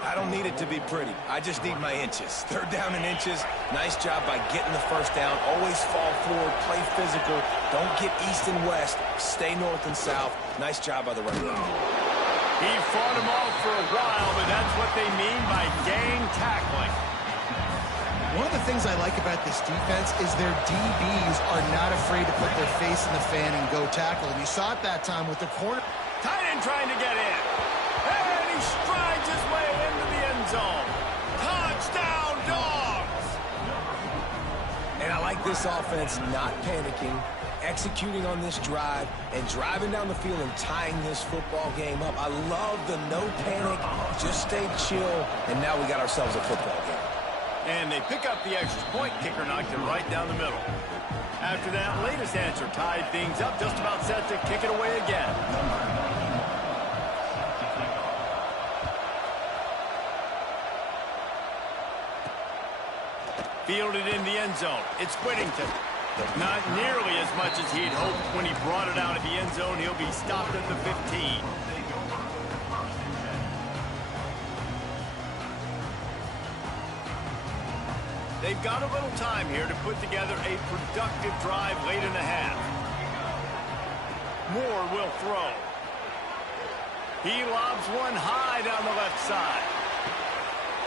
I don't need it to be pretty. I just need my inches. Third down and inches. Nice job by getting the first down. Always fall forward, play physical. Don't get east and west. Stay north and south. Nice job by the running back. He fought him off for a while, but that's what they mean by gang tackling. One of the things I like about this defense is their DBs are not afraid to put their face in the fan and go tackle. And you saw it that time with the corner. Tight end trying to get in. And he strides his way into the end zone. Touchdown, Dogs! And I like this offense not panicking, executing on this drive, and driving down the field and tying this football game up. I love the no panic, just stay chill, and now we got ourselves a football game. And they pick up the extra point. Kicker knocked it right down the middle. After that latest answer tied things up, just about set to kick it away again. Fielded in the end zone. It's Whittington. Not nearly as much as he'd hoped when he brought it out of the end zone. He'll be stopped at the 15. They've got a little time here to put together a productive drive late in the half. Moore will throw. He lobs one high down the left side.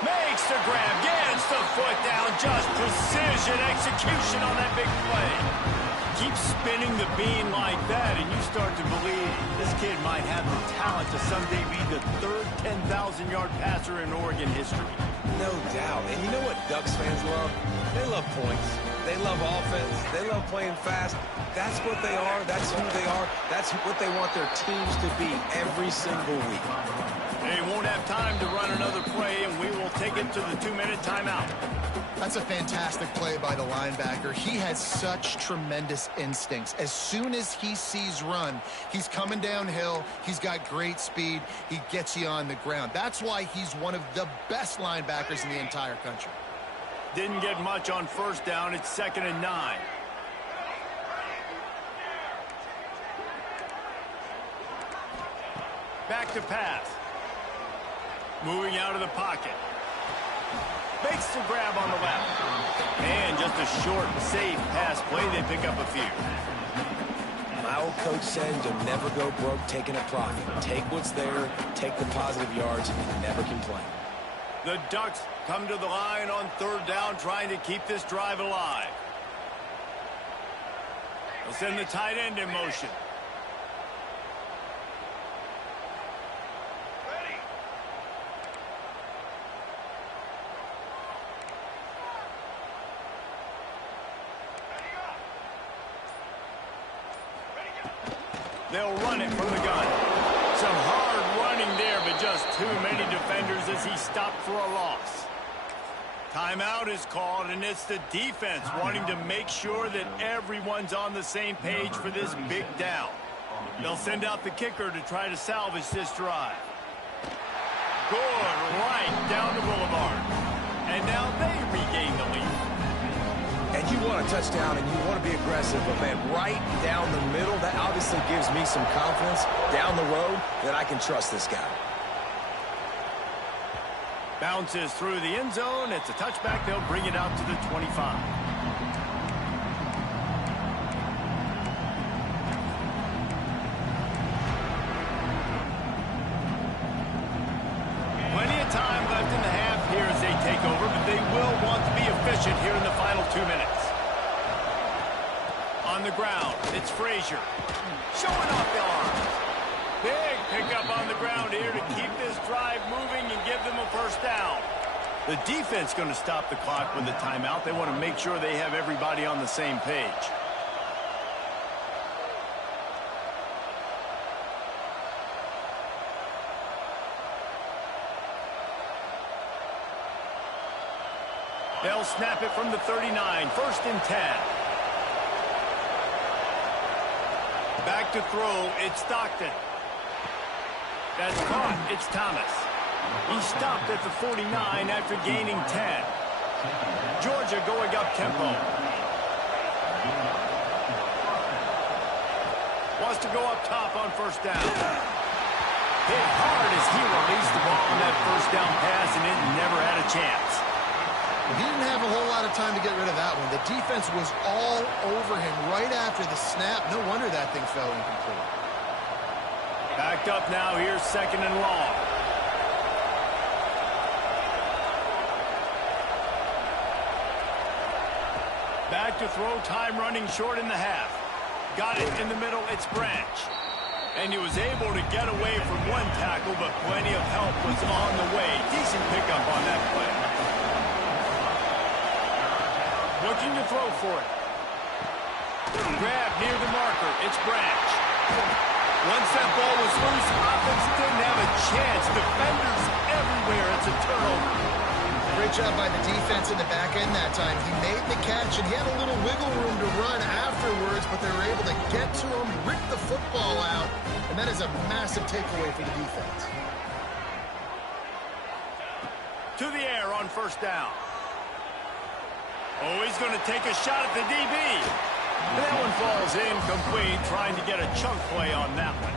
Makes the grab, gets the foot down, just precision execution on that big play. Keep spinning the bean like that, and you start to believe this kid might have the talent to someday be the third 10,000-yard passer in Oregon history. No doubt. And you know what Ducks fans love? They love points. They love offense. They love playing fast. That's what they are. That's who they are. That's what they want their teams to be every single week. They won't have time to run another play, and we will take it to the 2-minute timeout. That's a fantastic play by the linebacker. He has such tremendous instincts. As soon as he sees run, he's coming downhill. He's got great speed. He gets you on the ground. That's why he's one of the best linebackers in the entire country. Didn't get much on first down. It's 2nd and 9. Back to pass. Moving out of the pocket. Makes the grab on the left. And just a short, safe pass play. They pick up a few. My old coach said you'll never go broke taking a profit. Take what's there, take the positive yards, and never complain. The Ducks come to the line on 3rd down, trying to keep this drive alive. They'll send the tight end in motion. They'll run it from the gun. Some hard running there, but just too many defenders as he stopped for a loss. Timeout is called, and it's the defense wanting to make sure that everyone's on the same page for this big down. They'll send out the kicker to try to salvage this drive. Good, right down the boulevard. And now they regain the lead. And you want a touchdown and you want to be aggressive, but man, right down the middle, that obviously gives me some confidence down the road that I can trust this guy. Bounces through the end zone. It's a touchback. They'll bring it out to the 25. Plenty of time left in the half here as they take over, but they will want to be efficient here in the final 2 minutes. On the ground, it's Frazier. Showing off the arms. Big pickup on the ground here to keep this drive moving and give them a first down. The defense going to stop the clock with a timeout. They want to make sure they have everybody on the same page. They'll snap it from the 39, 1st and 10. Back to throw, it's Stockton. That's caught, it's Thomas. He stopped at the 49 after gaining 10. Georgia going up tempo. Wants to go up top on 1st down. Hit hard as he released the ball on that 1st down pass, and it never had a chance. He didn't have a whole lot of time to get rid of that one. The defense was all over him right after the snap. No wonder that thing fell incomplete. Backed up now. Here's 2nd and long. Back to throw. Time running short in the half. Got it in the middle. It's Branch. And he was able to get away from one tackle, but plenty of help was on the way. Decent pickup on that play. Looking to throw for it. Grab near the marker. It's Branch. Once that ball was loose, offense didn't have a chance. Defenders everywhere. It's a turnover. Great job by the defense in the back end that time. He made the catch, and he had a little wiggle room to run afterwards, but they were able to get to him, rip the football out, and that is a massive takeaway for the defense. To the air on 1st down. Oh, he's going to take a shot at the DB. And that one falls incomplete, trying to get a chunk play on that one.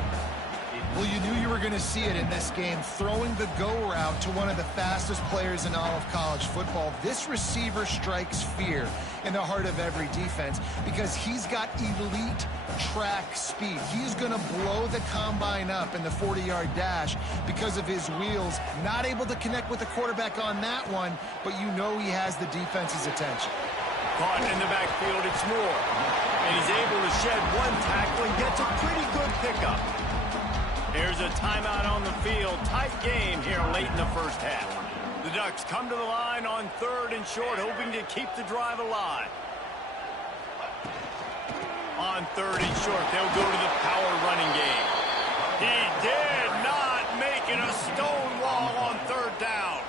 Well, you knew you were going to see it in this game, throwing the go route to one of the fastest players in all of college football. This receiver strikes fear in the heart of every defense because he's got elite track speed. He's going to blow the combine up in the 40-yard dash because of his wheels. Not able to connect with the quarterback on that one, but you know he has the defense's attention. Caught in the backfield, it's Moore. And he's able to shed one tackle and gets a pretty good pickup. There's a timeout on the field. Tight game here late in the 1st half. The Ducks come to the line on 3rd and short, hoping to keep the drive alive. On 3rd and short, they'll go to the power running game. He did not make it a stone wall on 3rd down.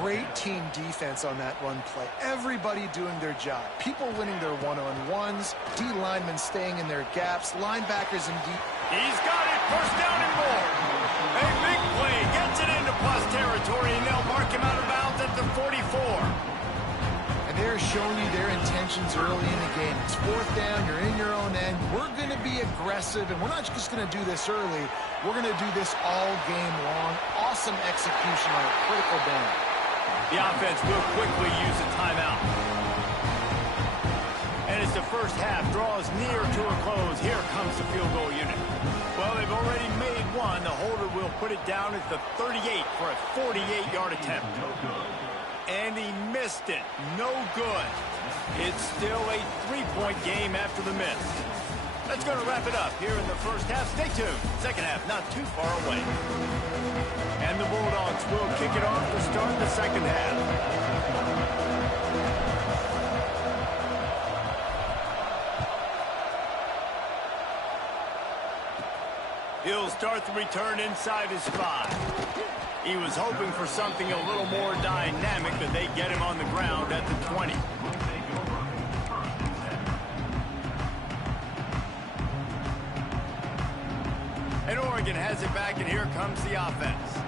Great team defense on that run play. Everybody doing their job. People winning their one-on-ones, D linemen staying in their gaps, linebackers in deep. He's got it, 1st down and more. A big play, gets it into plus territory, and they'll mark him out of bounds at the 44. And they're showing you their intentions early in the game. It's 4th down, you're in your own end. We're going to be aggressive, and we're not just going to do this early. We're going to do this all game long. Awesome execution on a critical down. The offense will quickly use a timeout. And as the 1st half draws near to a close, here comes the field goal unit. Well, they've already made one. The holder will put it down at the 38 for a 48-yard attempt. And he missed it. No good. It's still a 3-point game after the miss. That's going to wrap it up here in the 1st half. Stay tuned. 2nd half not too far away. And the Bulldogs will kick it off to start the 2nd half. He'll start the return inside his 5. He was hoping for something a little more dynamic, but they get him on the ground at the 20. And Oregon has it back, and here comes the offense.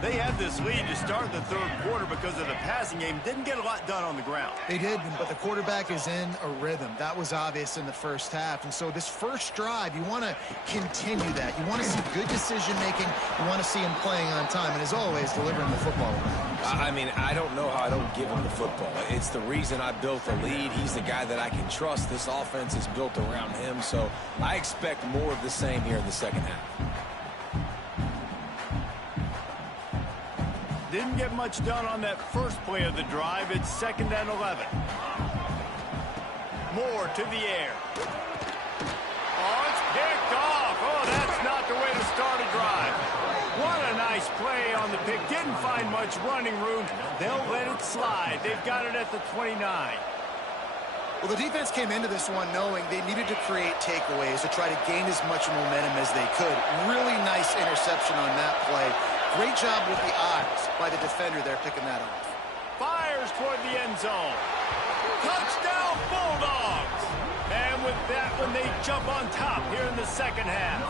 They had this lead to start the 3rd quarter because of the passing game. Didn't get a lot done on the ground. They did, but the quarterback is in a rhythm. That was obvious in the 1st half. And so this 1st drive, you want to continue that. You want to see good decision-making. You want to see him playing on time. And as always, delivering the football. I mean, I don't know how I don't give him the football. It's the reason I built the lead. He's the guy that I can trust. This offense is built around him. So I expect more of the same here in the 2nd half. Didn't get much done on that 1st play of the drive. It's 2nd and 11. Moore to the air. Oh, it's picked off. Oh, that's not the way to start a drive. What a nice play on the pick. Didn't find much running room. They'll let it slide. They've got it at the 29. Well, the defense came into this one knowing they needed to create takeaways to try to gain as much momentum as they could. Really nice interception on that play. Great job with the eyes by the defender there picking that off. Fires players toward the end zone. Touchdown, Bulldogs! And with that one, they jump on top here in the second half.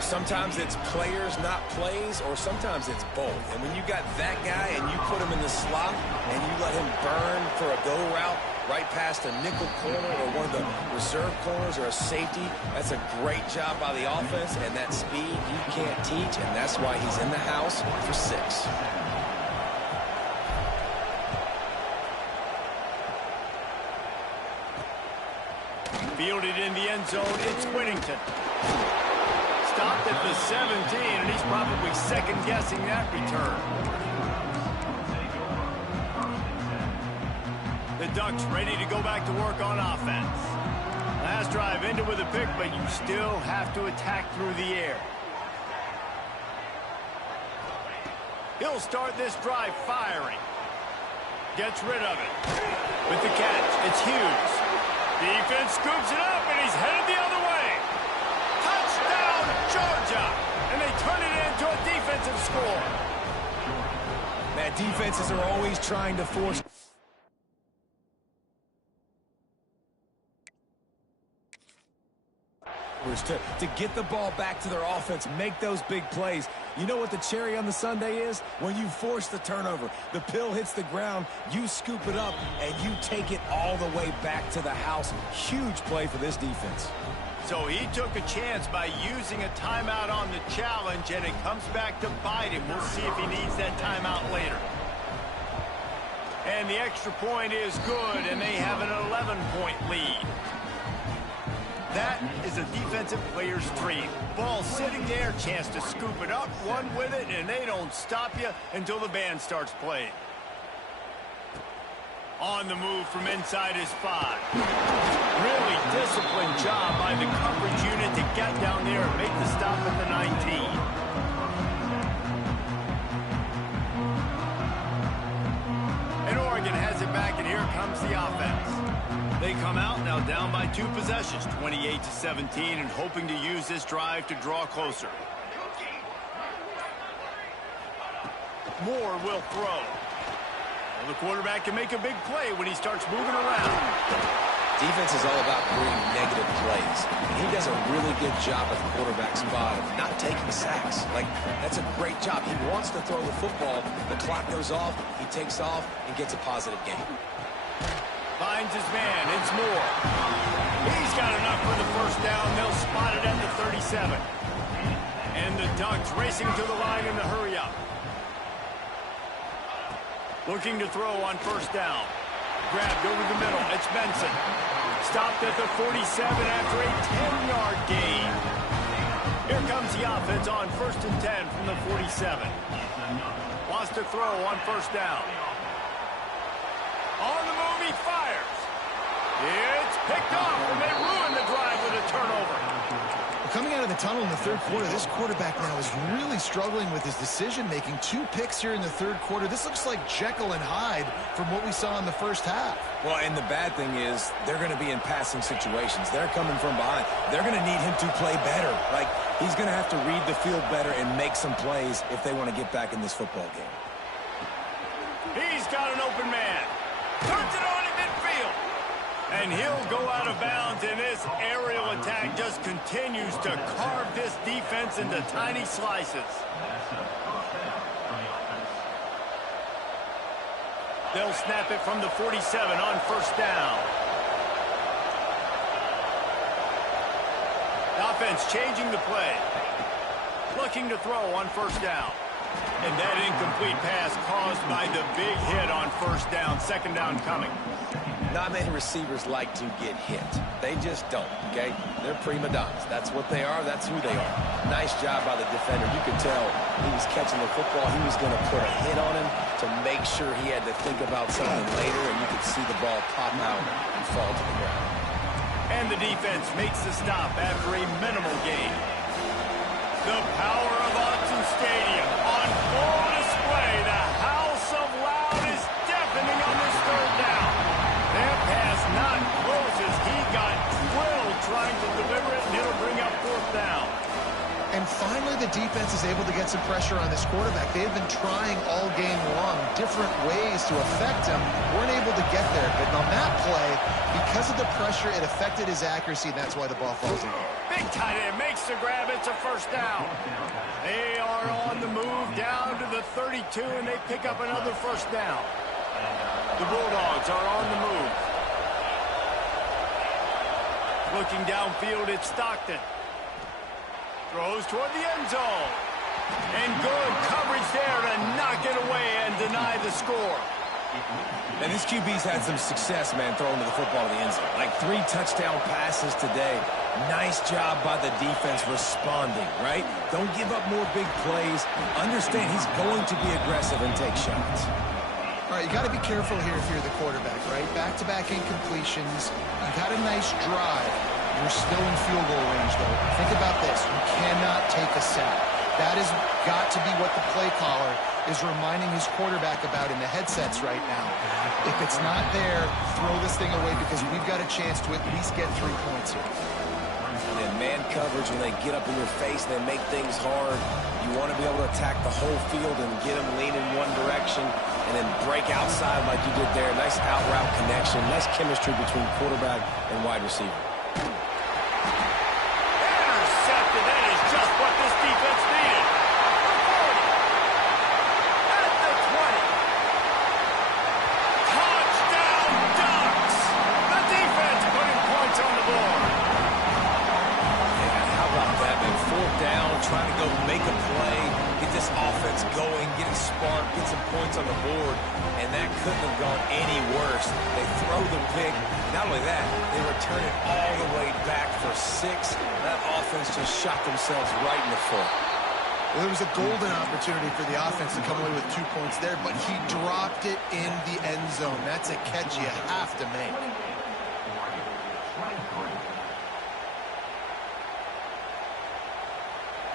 Sometimes it's players, not plays, or sometimes it's both. And when you got that guy and you put him in the slot and you let him burn for a go route right past a nickel corner or one of the reserve corners or a safety, that's a great job by the offense, and that speed you can't teach, and that's why he's in the house for 6. Fielded in the end zone, it's Whittington. Stopped at the 17, and he's probably second-guessing that return. The Ducks ready to go back to work on offense. Last drive ended with a pick, but you still have to attack through the air. He'll start this drive firing. Gets rid of it. With the catch, it's Hughes. Defense scoops it up, and he's headed the other way. Touchdown, Georgia! And they turn it into a defensive score. Man, defenses are always trying to force to get the ball back to their offense, make those big plays. You know what the cherry on the sundae is? When you force the turnover, the pill hits the ground, you scoop it up, and you take it all the way back to the house. Huge play for this defense. So he took a chance by using a timeout on the challenge, and it comes back to bite him. We'll see if he needs that timeout later. And the extra point is good, and they have an 11-point lead. That is a defensive player's dream. Ball sitting there, chance to scoop it up, run with it, and they don't stop you until the band starts playing. On the move from inside his 5. Really disciplined job by the coverage unit to get down there and make the stop at the 19. And Oregon has it back, and here comes the offense. They come out now down by 2 possessions, 28-17, and hoping to use this drive to draw closer. Moore will throw. Well, the quarterback can make a big play when he starts moving around. Defense is all about creating negative plays. And he does a really good job at the quarterback spot of not taking sacks. Like, that's a great job. He wants to throw the football. The clock goes off. He takes off and gets a positive gain. Finds his man. It's Moore. He's got enough for the first down. They'll spot it at the 37. And the Ducks racing to the line in the hurry up. Looking to throw on first down. Grabbed over the middle. It's Benson. Stopped at the 47 after a 10-yard gain. Here comes the offense on 1st and 10 from the 47. Wants to throw on first down. On the move, he fires. It's picked off, and they ruin the drive with a turnover. Well, coming out of the tunnel in the third quarter, this quarterback now is really struggling with his decision-making. 2 picks here in the third quarter. This looks like Jekyll and Hyde from what we saw in the first half. Well, and the bad thing is they're going to be in passing situations. They're coming from behind. They're going to need him to play better. Like, he's going to have to read the field better and make some plays if they want to get back in this football game. He's got an open man. Turns it on in midfield. And he'll go out of bounds, and this aerial attack just continues to carve this defense into tiny slices. They'll snap it from the 47 on first down. The offense changing the play. Looking to throw on first down. And that incomplete pass caused by the big hit on first down. Second down coming. Not many receivers like to get hit. They just don't, okay? They're prima donnas. That's what they are. That's who they are. Nice job by the defender. You could tell he was catching the football. He was going to put a hit on him to make sure he had to think about something later, and you could see the ball pop out and fall to the ground. And the defense makes the stop after a minimal gain. The power of Autzen Stadium on full display. The house of loud is deafening on this third down. That pass not close as he got drilled trying to deliver it, and it'll bring up fourth down. And finally the defense is able to get some pressure on this quarterback. They've been trying all game long different ways to affect him. Weren't able to get there. But on that play, because of the pressure, it affected his accuracy, and that's why the ball falls in. Big tight end makes the grab. It's a first down. They are on the move down to the 32, and they pick up another first down. The Bulldogs are on the move. Looking downfield, it's Stockton. Throws toward the end zone. And good coverage there to knock it away and deny the score. And this QB's had some success, man, throwing the football to the end zone. Like 3 touchdown passes today. Nice job by the defense responding, right? Don't give up more big plays. Understand he's going to be aggressive and take shots. All right, you got to be careful here if you're the quarterback, right? Back-to-back incompletions. You've had a nice drive. You're still in field goal range, though. Think about this. You cannot take a sack. That has got to be what the play caller is reminding his quarterback about in the headsets right now. If it's not there, throw this thing away because we've got a chance to at least get 3 points here. And man coverage, when they get up in your face, they make things hard. You want to be able to attack the whole field and get them leaning one direction and then break outside like you did there. Nice out route connection. Nice chemistry between quarterback and wide receiver. Intercepted. That is just what this defense needed. At the 20. Touchdown Ducks. The defense putting points on the board. Yeah, how about that, man? 4th down, trying to go make a play, get this offense going, get it sparked, get some points on the board, and that couldn't have gone any worse. They throw the pick. Not only that, they return it all the way back for 6. That offense just shot themselves right in the foot. Well, there was a golden opportunity for the offense to come away with 2 points there, but he dropped it in the end zone. That's a catch you have to make.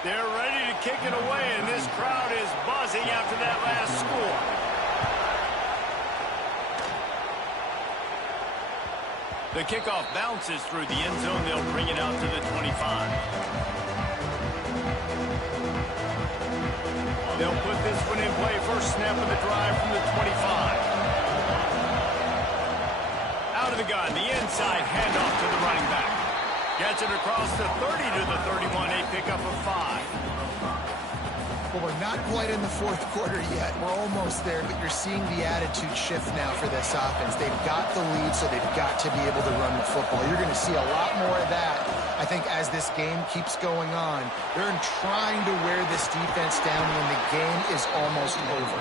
They're ready to kick it away, and this crowd is buzzing after that last score. The kickoff bounces through the end zone. They'll bring it out to the 25. They'll put this one in play. First snap of the drive from the 25. Out of the gun, the inside handoff to the running back. Gets it across the 30 to the 31. A pickup of 5. Well, we're not quite in the 4th quarter yet. We're almost there, but you're seeing the attitude shift now for this offense. They've got the lead, so they've got to be able to run the football. You're going to see a lot more of that, I think, as this game keeps going on. They're trying to wear this defense down when the game is almost over.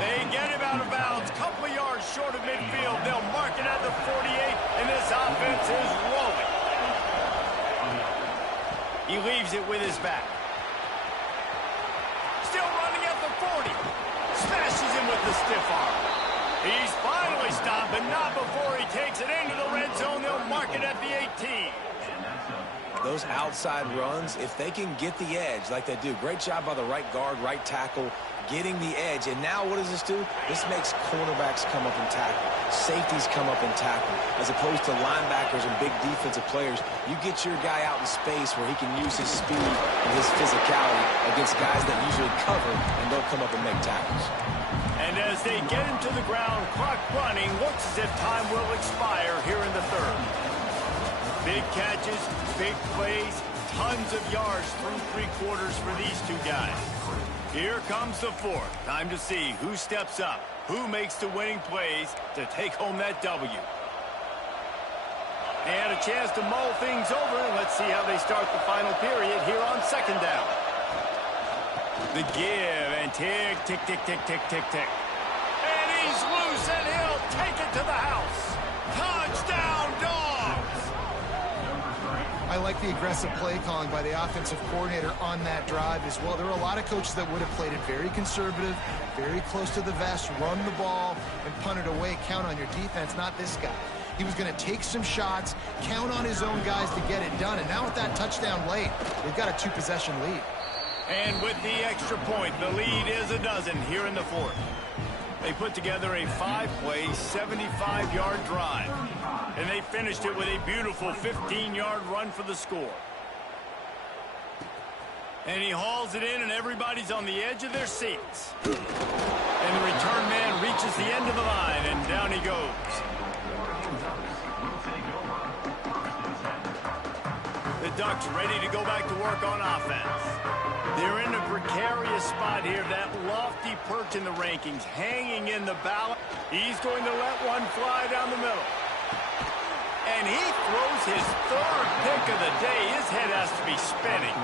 They get him out of bounds. Couple of yards short of midfield. They'll mark it at the 48, and this offense is rolling. He leaves it with his back. Still running at the 40. Smashes him with the stiff arm. He's finally stopped, but not before he takes it into the red zone. They'll mark it at the 18. Those outside runs, if they can get the edge like they do, great job by the right guard, right tackle, getting the edge. And now what does this do? This makes cornerbacks come up and tackle. Safeties come up and tackle. As opposed to linebackers and big defensive players, you get your guy out in space where he can use his speed and his physicality against guys that usually cover and don't come up and make tackles. And as they get him to the ground, clock running, looks as if time will expire here in the 3rd. Big catches, big plays, tons of yards through 3 quarters for these 2 guys. Here comes the 4th. Time to see who steps up, who makes the winning plays to take home that W. And a chance to mull things over. Let's see how they start the final period here on 2nd down. The give and tick, tick, tick, tick, tick, tick, tick. And he's loose, and he'll take it to the house. Touchdown, Dogs! I like the aggressive play calling by the offensive coordinator on that drive as well. There are a lot of coaches that would have played it very conservative, very close to the vest, run the ball, and punt it away. Count on your defense, not this guy. He was going to take some shots, count on his own guys to get it done. And now with that touchdown late, they've got a 2-possession lead. And with the extra point, the lead is a dozen here in the 4th. They put together a 5-play, 75-yard drive. And they finished it with a beautiful 15-yard run for the score. And he hauls it in, and everybody's on the edge of their seats. And the return man reaches the end of the line, and down he goes. The Ducks ready to go back to work on offense. They're in a precarious spot here. That lofty perch in the rankings, hanging in the balance. He's going to let one fly down the middle. And he throws his third pick of the day. His head has to be spinning.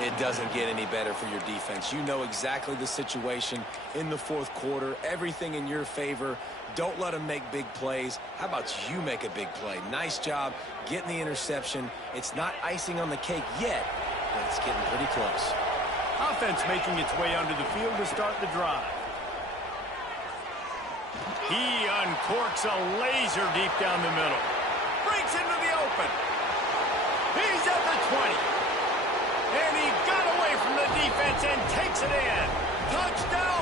It doesn't get any better for your defense. You know exactly the situation in the fourth quarter. Everything in your favor. Don't let them make big plays. How about you make a big play? Nice job getting the interception. It's not icing on the cake yet, but it's getting pretty close. Offense making its way under the field to start the drive. He uncorks a laser deep down the middle. Breaks into the open. He's at the 20. And he got away from the defense and takes it in. Touchdown!